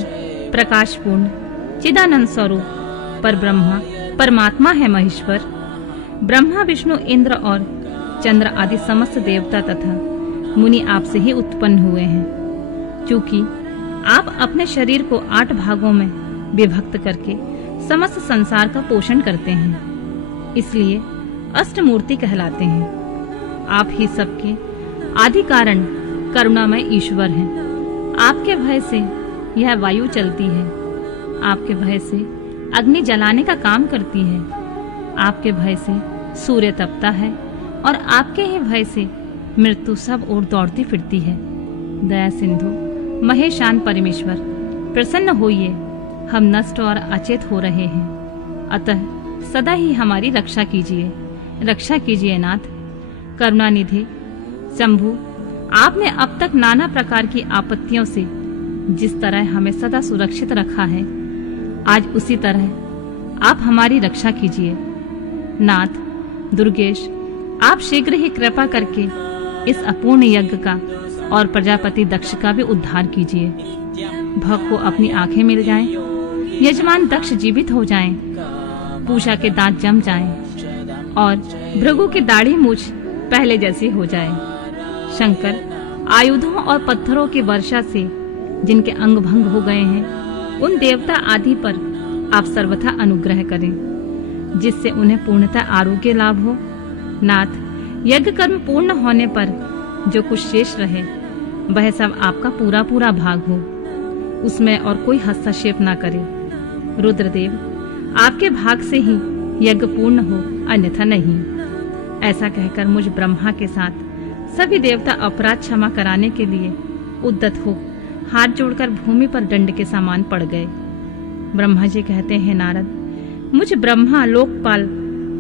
प्रकाशपूर्ण, चिदानंद स्वरूप पर ब्रह्मा परमात्मा है महेश्वर। ब्रह्मा, विष्णु, इंद्र और चंद्र आदि समस्त देवता तथा मुनि आपसे ही उत्पन्न हुए हैं। क्योंकि आप अपने शरीर को 8 भागों में विभक्त करके समस्त संसार का पोषण करते हैं, इसलिए अष्टमूर्ति कहलाते हैं। आप ही सबके आदि कारण करुणामय ईश्वर हैं। आपके भय से यह वायु चलती है। आपके भय से अग्नि जलाने का काम करती है। आपके भय से सूर्य तपता है और आपके ही भय से मृत्यु सब ओर दौड़ती फिरती है। दया सिंधु महेशान परमेश्वर, प्रसन्न होइए। हम नष्ट और अचेत हो रहे हैं, अतः सदा ही हमारी रक्षा कीजिए। रक्षा कीजिए नाथ। करुणानिधि शंभु, आपने अब तक नाना प्रकार की आपत्तियों से जिस तरह हमें सदा सुरक्षित रखा है, आज उसी तरह आप हमारी रक्षा कीजिए। नाथ दुर्गेश, आप शीघ्र ही कृपा करके इस अपूर्ण यज्ञ का और प्रजापति दक्ष का भी उद्धार कीजिए। भक्त को अपनी आंखें मिल जाएं, यजमान दक्ष जीवित हो जाएं, पूषा के दांत जम जाएं, और भृगु की दाढ़ी मूछ पहले जैसी हो जाए। शंकर आयुधों और पत्थरों की वर्षा से जिनके अंग भंग हो गए हैं, उन देवता आदि पर आप सर्वथा अनुग्रह करें, जिससे उन्हें पूर्णतः आरोग्य लाभ हो। नाथ, यज्ञ कर्म पूर्ण होने पर जो कुछ शेष रहे वह सब आपका पूरा पूरा भाग हो, उसमें और कोई हस्तक्षेप ना करे। रुद्रदेव, आपके भाग से ही यज्ञ पूर्ण हो, अन्यथा नहीं। ऐसा कहकर मुझ ब्रह्मा के साथ सभी देवता अपराध क्षमा कराने के लिए उद्यत हो हाथ जोड़कर भूमि पर दंड के समान पड़ गए। ब्रह्मा जी कहते हैं, नारद, मुझ ब्रह्मा, लोकपाल,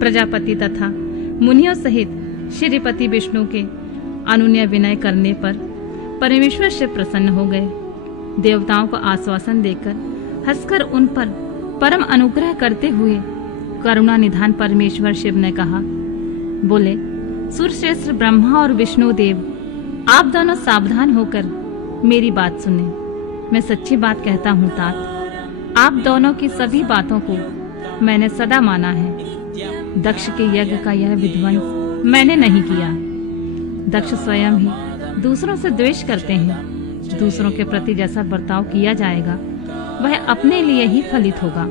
प्रजापति तथा मुनियों सहित श्रीपति विष्णु के अनुनय विनय करने पर परमेश्वर शिव प्रसन्न हो गए। देवताओं को आश्वासन देकर हंसकर उन पर परम अनुग्रह करते हुए करुणा निधान परमेश्वर शिव ने कहा, बोले, सुरश्रेष्ठ ब्रह्मा और विष्णु देव, आप दोनों सावधान होकर मेरी बात सुने। मैं सच्ची बात कहता हूँ तात, आप दोनों की सभी बातों को मैंने सदा माना है। दक्ष के यज्ञ का यह विध्वंस मैंने नहीं किया। दक्ष स्वयं ही दूसरों से द्वेष करते हैं। दूसरों के प्रति जैसा बर्ताव किया जाएगा वह अपने लिए ही फलित होगा।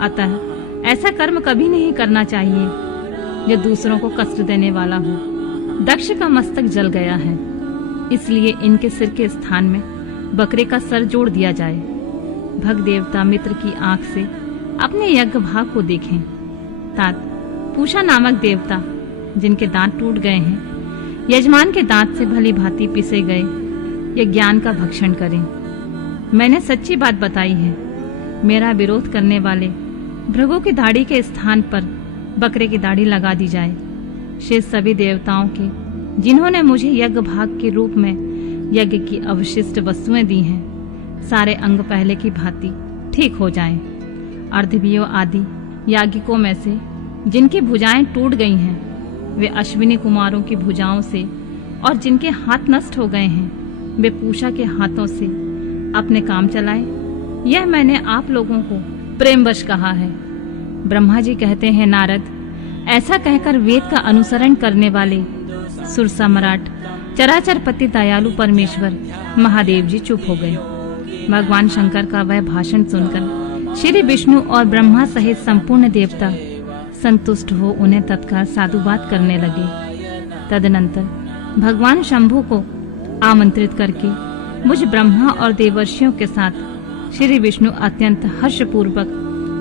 अतः ऐसा कर्म कभी नहीं करना चाहिए जो दूसरों को कष्ट देने वाला हो। दक्ष का मस्तक जल गया है, इसलिए इनके सिर के स्थान में बकरे का सर जोड़ दिया जाए। भग देवता मित्र की आंख से अपने यज्ञ भाग को देखें। तात, पूषा नामक देवता जिनके दांत टूट गए हैं, यजमान के दांत से भली भांति पिसे गए ये ज्ञान का भक्षण करें। मैंने सच्ची बात बताई है। मेरा विरोध करने वाले भृगु की दाढ़ी के स्थान पर बकरे की दाढ़ी लगा दी जाए। शेष सभी देवताओं के जिन्होंने मुझे यज्ञ भाग के रूप में यज्ञ की अवशिष्ट वस्तुएं दी हैं, सारे अंग पहले की भांति ठीक हो जाएं। अर्धवीयों आदि याज्ञिकों में से जिनकी भुजाएं टूट गई हैं, वे अश्विनी कुमारों की भुजाओं से, और जिनके हाथ नष्ट हो गए हैं वे पूषा के हाथों से अपने काम चलाएं। यह मैंने आप लोगों को प्रेमवश कहा है। ब्रह्मा जी कहते हैं, नारद, ऐसा कहकर वेद का अनुसरण करने वाले सुर सम्राट चराचर पति दयालु परमेश्वर महादेव जी चुप हो गए। भगवान शंकर का वह भाषण सुनकर श्री विष्णु और ब्रह्मा सहित संपूर्ण देवता संतुष्ट हो उन्हें तत्काल साधुवाद करने लगे। तदनंतर भगवान शंभु को आमंत्रित करके मुझ ब्रह्मा और देवर्षियों के साथ श्री विष्णु अत्यंत हर्षपूर्वक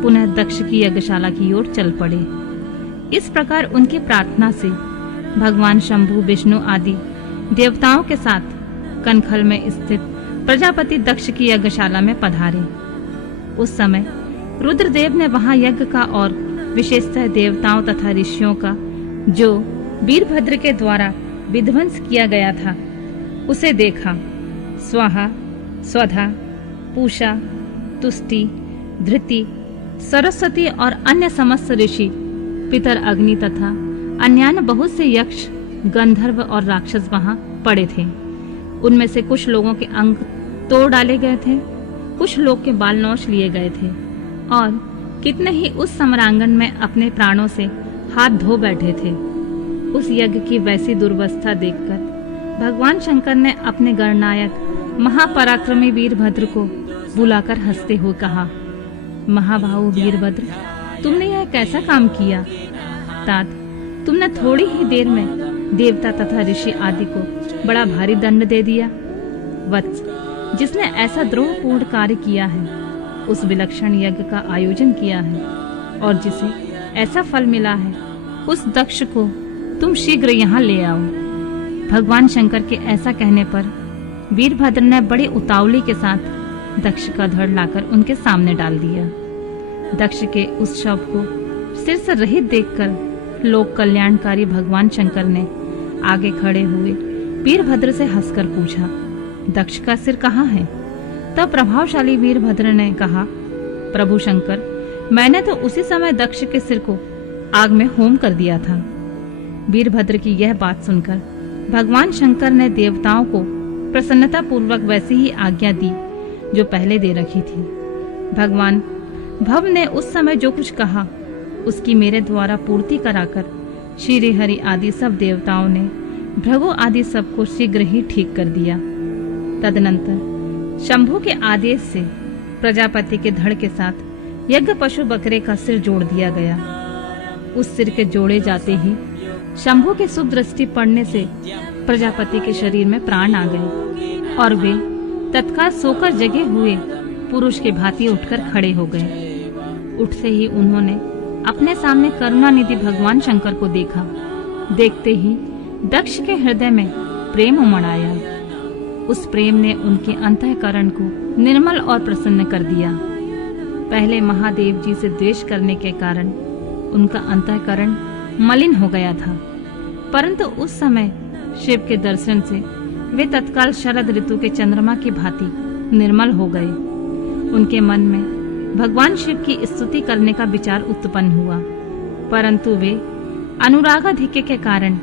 पुनः दक्ष की यज्ञशाला की ओर चल पड़े। इस प्रकार उनकी प्रार्थना से भगवान शंभु, विष्णु आदि देवताओं के साथ कनखल में स्थित प्रजापति दक्ष की यज्ञशाला में पधारे। उस समय रुद्रदेव ने वहां यज्ञ का और विशेषतः देवताओं तथा ऋषियों का जो वीरभद्र के द्वारा विध्वंस किया गया था उसे देखा। स्वाहा, स्वधा, पूषा, तुष्टि, धृति, सरस्वती और अन्य समस्त ऋषि, पितर अग्नि तथा अन्यान्य बहुत से यक्ष, गंधर्व और राक्षस वहां पड़े थे। उनमें से कुछ लोगों के अंग तोड़ डाले गए थे, कुछ लोग के बाल नौच लिए गए थे और कितने ही उस समरांगण में अपने प्राणों से हाथ धो बैठे थे। उस यज्ञ की वैसी दुर्वस्था देखकर भगवान शंकर ने अपने गणनायक महापराक्रमी वीरभद्र को बुलाकर हंसते हुए कहा, महाबाहु वीरभद्र, तुमने यह कैसा काम किया? तात, तुमने थोड़ी ही देर में देवता तथा ऋषि आदि को बड़ा भारी दंड दे दिया। वत्स, जिसने ऐसा द्रोहपूर्ण कार्य किया है, उस विलक्षण यज्ञ का आयोजन किया है और जिसे ऐसा फल मिला है, उस दक्ष को तुम शीघ्र यहाँ ले आओ। भगवान शंकर के ऐसा कहने पर वीरभद्र ने बड़ी उतावली के साथ दक्ष का धड़ लाकर उनके सामने डाल दिया। दक्ष के उस शव को सिर से रहित देखकर लोक कल्याणकारी भगवान शंकर ने आगे खड़े हुए वीरभद्र से हंसकर पूछा, दक्ष का सिर कहाँ है? तब प्रभावशाली वीरभद्र ने कहा, प्रभु शंकर, मैंने तो उसी समय दक्ष के सिर को आग में होम कर दिया था। वीरभद्र की यह बात सुनकर भगवान शंकर ने देवताओं को प्रसन्नता पूर्वक वैसी ही आज्ञा दी जो पहले दे रखी थी। भगवान भव ने उस समय जो कुछ कहा उसकी मेरे द्वारा पूर्ति कराकर श्री हरि आदि सब देवताओं ने भृगु आदि सबको शीघ्र ही ठीक कर दिया। तदनंतर शंभु के आदेश से प्रजापति के धड़ के साथ यज्ञ पशु बकरे का सिर जोड़ दिया गया। उस सिर के जोड़े जाते ही शंभु की शुभ दृष्टि पड़ने से प्रजापति के शरीर में प्राण आ गए और वे तत्काल सोकर जगे हुए पुरुष के भांति उठकर खड़े हो गए। उठते ही उन्होंने अपने सामने करुणानिधि भगवान शंकर को देखा। देखते ही दक्ष के हृदय में प्रेम उमड़ आया। उस प्रेम ने उनके अंतःकरण को निर्मल और प्रसन्न कर दिया। पहले महादेव जी से द्वेष करने के कारण उनका अंतःकरण मलिन हो गया था, परंतु उस समय शिव के दर्शन से वे तत्काल शरद ऋतु के चंद्रमा की भांति निर्मल हो गए। उनके मन में भगवान शिव की स्तुति करने का विचार उत्पन्न हुआ, परंतु वे अनुरागाधिक्य के कारण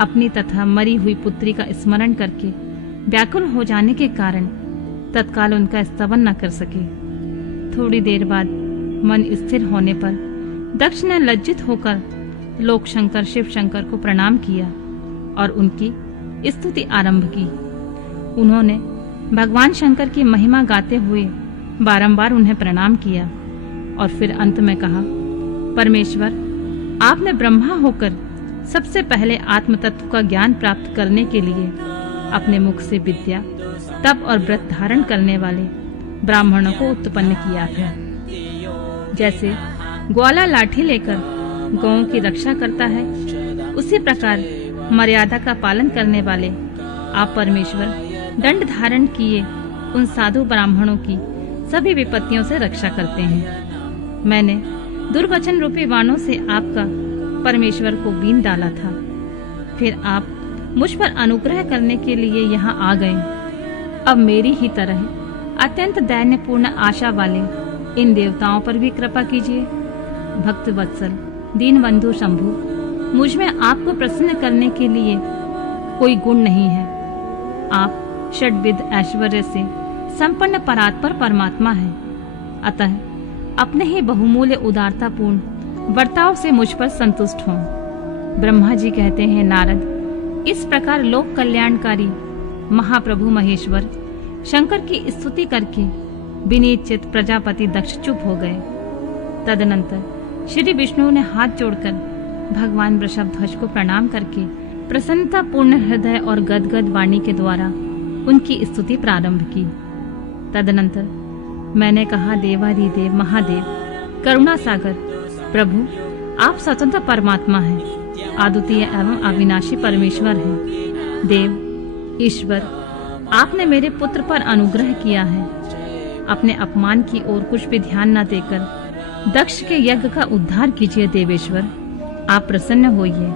अपनी तथा मरी हुई पुत्री का स्मरण करके व्याकुल हो जाने के कारण तत्काल उनका स्तवन न कर सके। थोड़ी देर बाद मन स्थिर होने पर दक्ष ने लज्जित होकर लोक शंकर शिव शंकर को प्रणाम किया और उनकी स्तुति आरंभ की। उन्होंने भगवान शंकर की महिमा गाते हुए बारंबार उन्हें प्रणाम किया और फिर अंत में कहा, परमेश्वर, आपने ब्रह्मा होकर सबसे पहले आत्म तत्व का ज्ञान प्राप्त करने के लिए अपने मुख से विद्या, तप और व्रत धारण करने वाले ब्राह्मणों को उत्पन्न किया था। जैसे ग्वाला लाठी लेकर गौओं की रक्षा करता है, उसी प्रकार मर्यादा का पालन करने वाले आप परमेश्वर दंड धारण किए उन साधु ब्राह्मणों की सभी विपत्तियों से रक्षा करते हैं। मैंने दुर्वचन रूपी बाणों से आपका परमेश्वर को बीन डाला था, फिर आप मुझ पर अनुग्रह करने के लिए यहाँ आ गए। अब मेरी ही तरह अत्यंत दैन्यपूर्ण आशा वाले इन देवताओं पर भी कृपा कीजिए। भक्त वत्सल दीनबंधु शंभु, मुझ में आपको प्रसन्न करने के लिए कोई गुण नहीं है। आप षड्विध ऐश्वर्य से संपन्न परात्पर परमात्मा है, अतः अपने ही बहुमूल्य उदारतापूर्ण बर्ताव से मुझ पर संतुष्ट हों। ब्रह्मा जी कहते हैं, नारद, इस प्रकार लोक कल्याणकारी महाप्रभु महेश्वर शंकर की स्तुति करके विनीत चित्त प्रजापति दक्ष चुप हो गए। तदनंतर श्री विष्णु ने हाथ जोड़कर भगवान वृषभध्वज को प्रणाम करके प्रसन्नता पूर्ण हृदय और गदगद वाणी के द्वारा उनकी स्तुति प्रारंभ की। तदनंतर मैंने कहा, देवाधिदेव महादेव, करुणा सागर प्रभु, आप स्वतंत्र परमात्मा हैं, अद्वितीय एवं अविनाशी परमेश्वर हैं। देव ईश्वर, आपने मेरे पुत्र पर अनुग्रह किया है। अपने अपमान की ओर कुछ भी ध्यान न देकर दक्ष के यज्ञ का उद्धार कीजिए। देवेश्वर, आप प्रसन्न होइए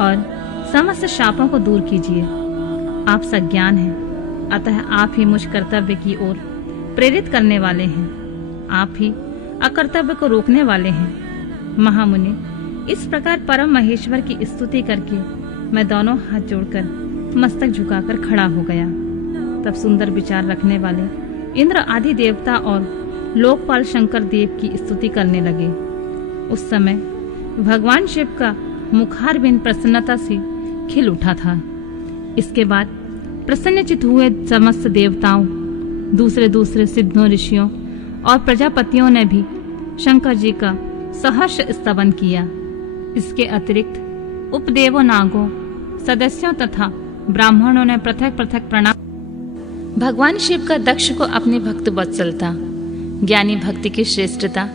और समस्त शापों को दूर कीजिए। आप सज्ञान हैं, अतः आप ही मुझ कर्तव्य की ओर प्रेरित करने वाले हैं। आप ही अकर्तव्य को रोकने वाले हैं। महामुनि, इस प्रकार परम महेश्वर की स्तुति करके मैं दोनों हाथ जोड़कर मस्तक झुकाकर खड़ा हो गया। तब सुंदर विचार रखने वाले इंद्र आदि देवता और लोकपाल शंकर देव की स्तुति करने लगे। उस समय भगवान शिव का मुखारबिंद प्रसन्नता से खिल उठा था। इसके बाद प्रसन्नचित हुए समस्त देवताओं, दूसरे दूसरे सिद्धों, ऋषियों और प्रजापतियों ने भी शंकर जी का सहर्ष स्तवन किया। इसके अतिरिक्त उपदेवों, नागों, सदस्यों तथा ब्राह्मणों ने पृथक पृथक प्रणाम। भगवान शिव का दक्ष को अपनी भक्त वत्सलता, ज्ञानी भक्ति की श्रेष्ठता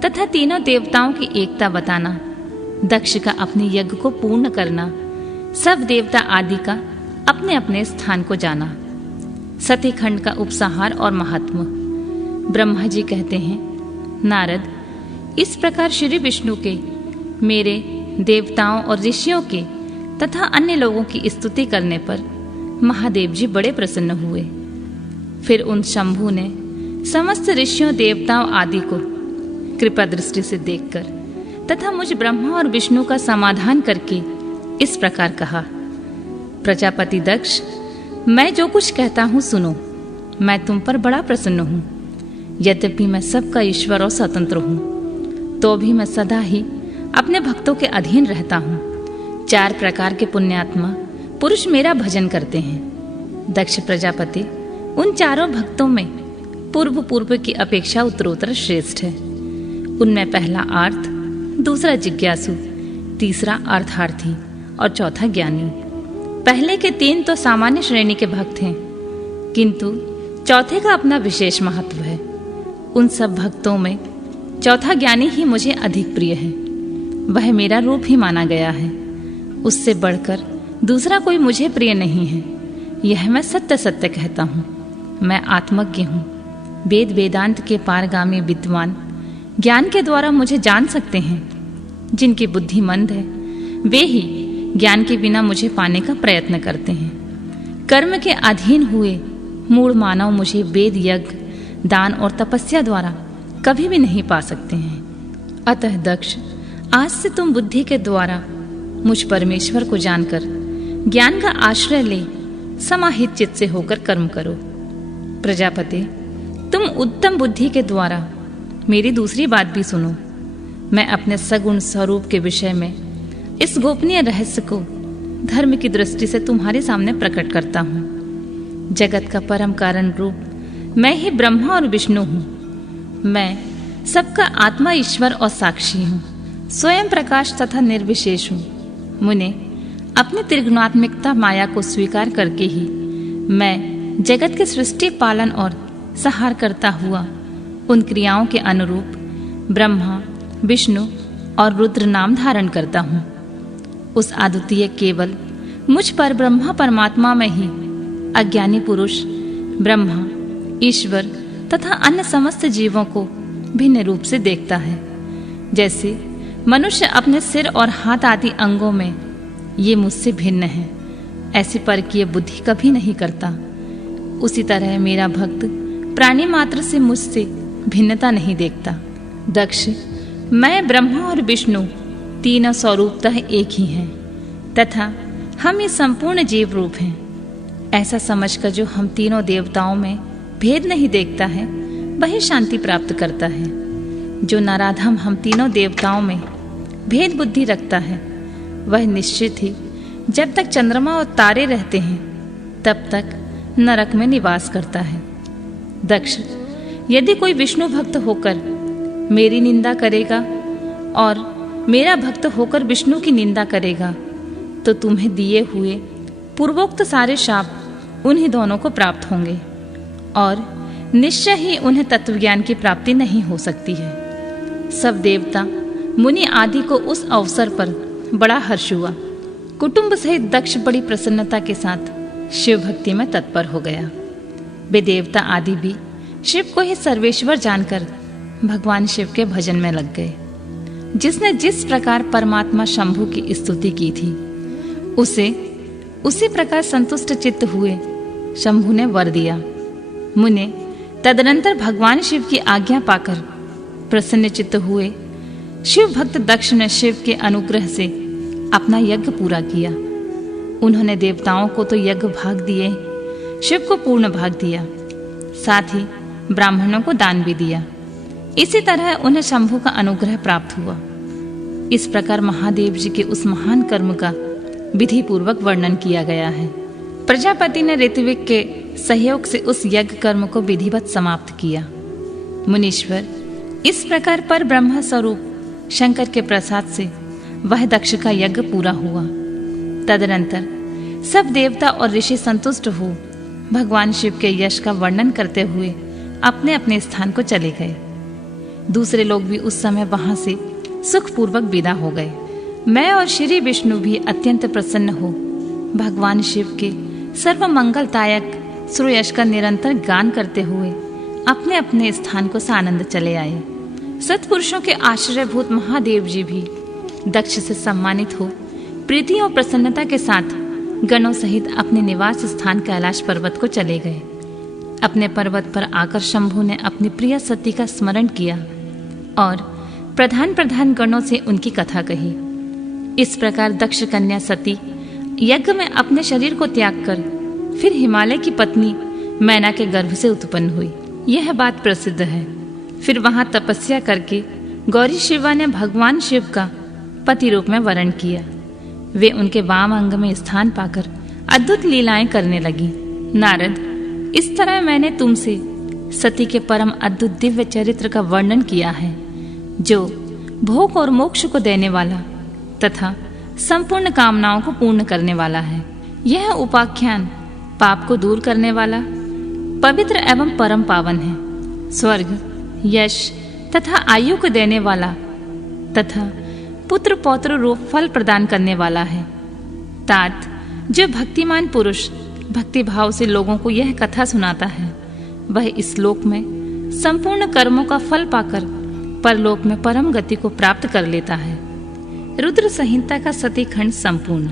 तथा तीनों देवताओं की एकता बताना, दक्ष का अपने यज्ञ को पूर्ण करना, सब देवता आदि का अपने अपने स्थान को जाना, सतीखंड का उपसंहार और महात्म। ब्रह्मा जी कहते हैं, नारद, इस प्रकार श्री विष्णु के, मेरे, देवताओं और ऋषियों के तथा अन्य लोगों की स्तुति करने पर महादेव जी बड़े प्रसन्न हुए। फिर उन शंभु ने समस्त ऋषियों, देवताओं आदि को कृपा दृष्टि से देखकर तथा मुझ ब्रह्मा और विष्णु का समाधान करके इस प्रकार कहा, प्रजापति दक्ष, मैं जो कुछ कहता हूँ सुनो। मैं तुम पर बड़ा प्रसन्न हूँ। यद्यपि मैं सबका ईश्वर और स्वतंत्र हूँ, तो भी मैं सदा ही अपने भक्तों के अधीन रहता हूँ। 4 प्रकार के पुण्यात्मा पुरुष मेरा भजन करते हैं। दक्ष प्रजापति उन चारों भक्तों में पूर्व की अपेक्षा उत्तरोत्तर श्रेष्ठ है। उनमें पहला आर्थ, दूसरा जिज्ञासु, तीसरा अर्थार्थी और चौथा ज्ञानी। पहले के 3 तो सामान्य श्रेणी के भक्त हैं, किंतु चौथे का अपना विशेष महत्व है। उन सब भक्तों में चौथा ज्ञानी ही मुझे अधिक प्रिय है। वह मेरा रूप ही माना गया है। उससे बढ़कर दूसरा कोई मुझे प्रिय नहीं है। यह मैं सत्य सत्य कहता हूँ। मैं आत्मज्ञ हूँ। वेद वेदांत के पारगामी विद्वान ज्ञान के द्वारा मुझे जान सकते हैं। जिनकी बुद्धि मंद है वे ही ज्ञान के बिना मुझे पाने का प्रयत्न करते हैं। कर्म के अधीन हुए मूढ़ मानव मुझे वेद, यज्ञ, दान और तपस्या द्वारा कभी भी नहीं पा सकते हैं। अतः दक्ष, आज से तुम बुद्धि के द्वारा मुझ परमेश्वर को जानकर ज्ञान का आश्रय ले समाहित चित्त से होकर कर्म करो। प्रजापति, तुम उत्तम बुद्धि के द्वारा मेरी दूसरी बात भी सुनो। मैं अपने सगुण स्वरूप के विषय में इस गोपनीय रहस्य को धर्म की दृष्टि से तुम्हारे सामने प्रकट करता हूँ। जगत का परम कारण रूप मैं ही ब्रह्मा और विष्णु हूँ। मैं सबका आत्मा, ईश्वर और साक्षी हूँ। स्वयं प्रकाश तथा निर्विशेष हूँ। मुने, अपनी त्रिगुणात्मिकता माया को स्वीकार करके ही मैं जगत के सृष्टि, पालन और संहार करता हुआ उन क्रियाओं के अनुरूप ब्रह्मा, विष्णु और रुद्र नाम धारण करता हूँ। उस अद्वितीय केवल मुझ पर ब्रह्मा परमात्मा में ही अज्ञानी पुरुष ब्रह्मा, ईश्वर तथा अन्य समस्त जीवों को भिन्न रूप से देखता है। जैसे मनुष्य अपने सिर और हाथ आदि अंगों में ये मुझसे भिन्न है, ऐसी परकीय बुद्धि कभी नहीं करता। उसी तरह मेरा भक्त प्राणी मात्र से मुझसे भिन्नता नहीं देखता। दक्ष, मैं ब्रह्मा और विष्णु तीनों स्वरूपतः एक ही हैं तथा हम ये संपूर्ण जीव रूप हैं। ऐसा समझकर जो हम तीनों देवताओं में भेद नहीं देखता है वही शांति प्राप्त करता है। जो नराधम हम तीनों देवताओं में भेद बुद्धि रखता है वह निश्चित ही जब तक चंद्रमा और तारे रहते हैं तब तक नरक में निवास करता है। दक्ष, यदि कोई विष्णु भक्त होकर मेरी निंदा करेगा और मेरा भक्त होकर विष्णु की निंदा करेगा तो तुम्हें दिए हुए पूर्वोक्त सारे शाप उन्हीं दोनों को प्राप्त होंगे और निश्चय ही उन्हें तत्वज्ञान की प्राप्ति नहीं हो सकती है। सब देवता, मुनि आदि को उस अवसर पर बड़ा हर्ष हुआ। कुटुंब सहित दक्ष बड़ी प्रसन्नता के साथ शिव भक्ति में तत्पर हो गया। वे देवता आदि भी शिव को ही सर्वेश्वर जानकर भगवान शिव के भजन में लग गए। जिसने जिस प्रकार परमात्मा शंभु की स्तुति की थी उसे उसी प्रकार संतुष्ट चित्त हुए शंभु ने वर दिया। मुने, तदनंतर भगवान शिव की आज्ञा पाकर प्रसन्न चित्त हुए शिव भक्त दक्ष ने शिव के अनुग्रह से अपना यज्ञ पूरा किया। उन्होंने देवताओं को तो यज्ञ भाग दिए, शिव को पूर्ण भाग दिया, साथ ही ब्राह्मणों को दान भी दिया। इसी तरह उन्हें शंभु का अनुग्रह प्राप्त हुआ। इस प्रकार महादेव जी के उस महान कर्म का विधि पूर्वक वर्णन किया गया है। प्रजापति ने ऋत्विक के सहयोग से उस यज्ञ कर्म को विधिवत समाप्त किया। मुनीश्वर, इस प्रकार पर ब्रह्म स्वरूप शंकर के प्रसाद से वह दक्ष का यज्ञ पूरा हुआ। तदनंतर सब देवता और ऋषि संतुष्ट हो भगवान शिव के यश का वर्णन करते हुए अपने अपने स्थान को चले गए। दूसरे लोग भी उस समय वहां से सुखपूर्वक विदा हो गए। मैं और श्री विष्णु भी अत्यंत प्रसन्न हो भगवान शिव के सर्व मंगलदायक श्रेयस का निरंतर गान करते हुए अपने अपने स्थान को सानंद चले आए। सत्पुरुषों के आश्रयभूत महादेव जी भी दक्ष से सम्मानित हो प्रीति और प्रसन्नता के साथ गणों सहित अपने निवास स्थान कैलाश पर्वत को चले गए। अपने पर्वत पर आकर शंभु ने अपनी प्रिय सती का स्मरण किया और प्रधान प्रधान गणों से उनकी कथा कही। इस प्रकार दक्ष कन्या सती यज्ञ में अपने शरीर को त्याग कर फिर हिमालय की पत्नी मैना के गर्भ से उत्पन्न हुई। यह बात प्रसिद्ध है। फिर वहां तपस्या करके गौरी शिवा ने भगवान शिव का पति रूप में वर्ण किया। वे उनके वाम अंग में स्थान पाकर अद्भुत लीलाएं करने लगी। नारद, इस तरह मैंने तुमसे सती के परम अद्भुत दिव्य चरित्र का वर्णन किया है, जो भोग और मोक्ष को देने वाला तथा संपूर्ण कामनाओं को पूर्ण करने वाला है। यह उपाख्यान पाप को दूर करने वाला, पवित्र एवं परम पावन है। स्वर्ग, यश तथा आयु को देने वाला तथा पुत्र पौत्र रूप फल प्रदान करने वाला है। तात, जो भक्तिमान पुरुष भक्ति भाव से लोगों को यह कथा सुनाता है, वह इस लोक में संपूर्ण कर्मों का फल पाकर परलोक में परम गति को प्राप्त कर लेता है। रुद्र संहिता का सती खंड संपूर्ण।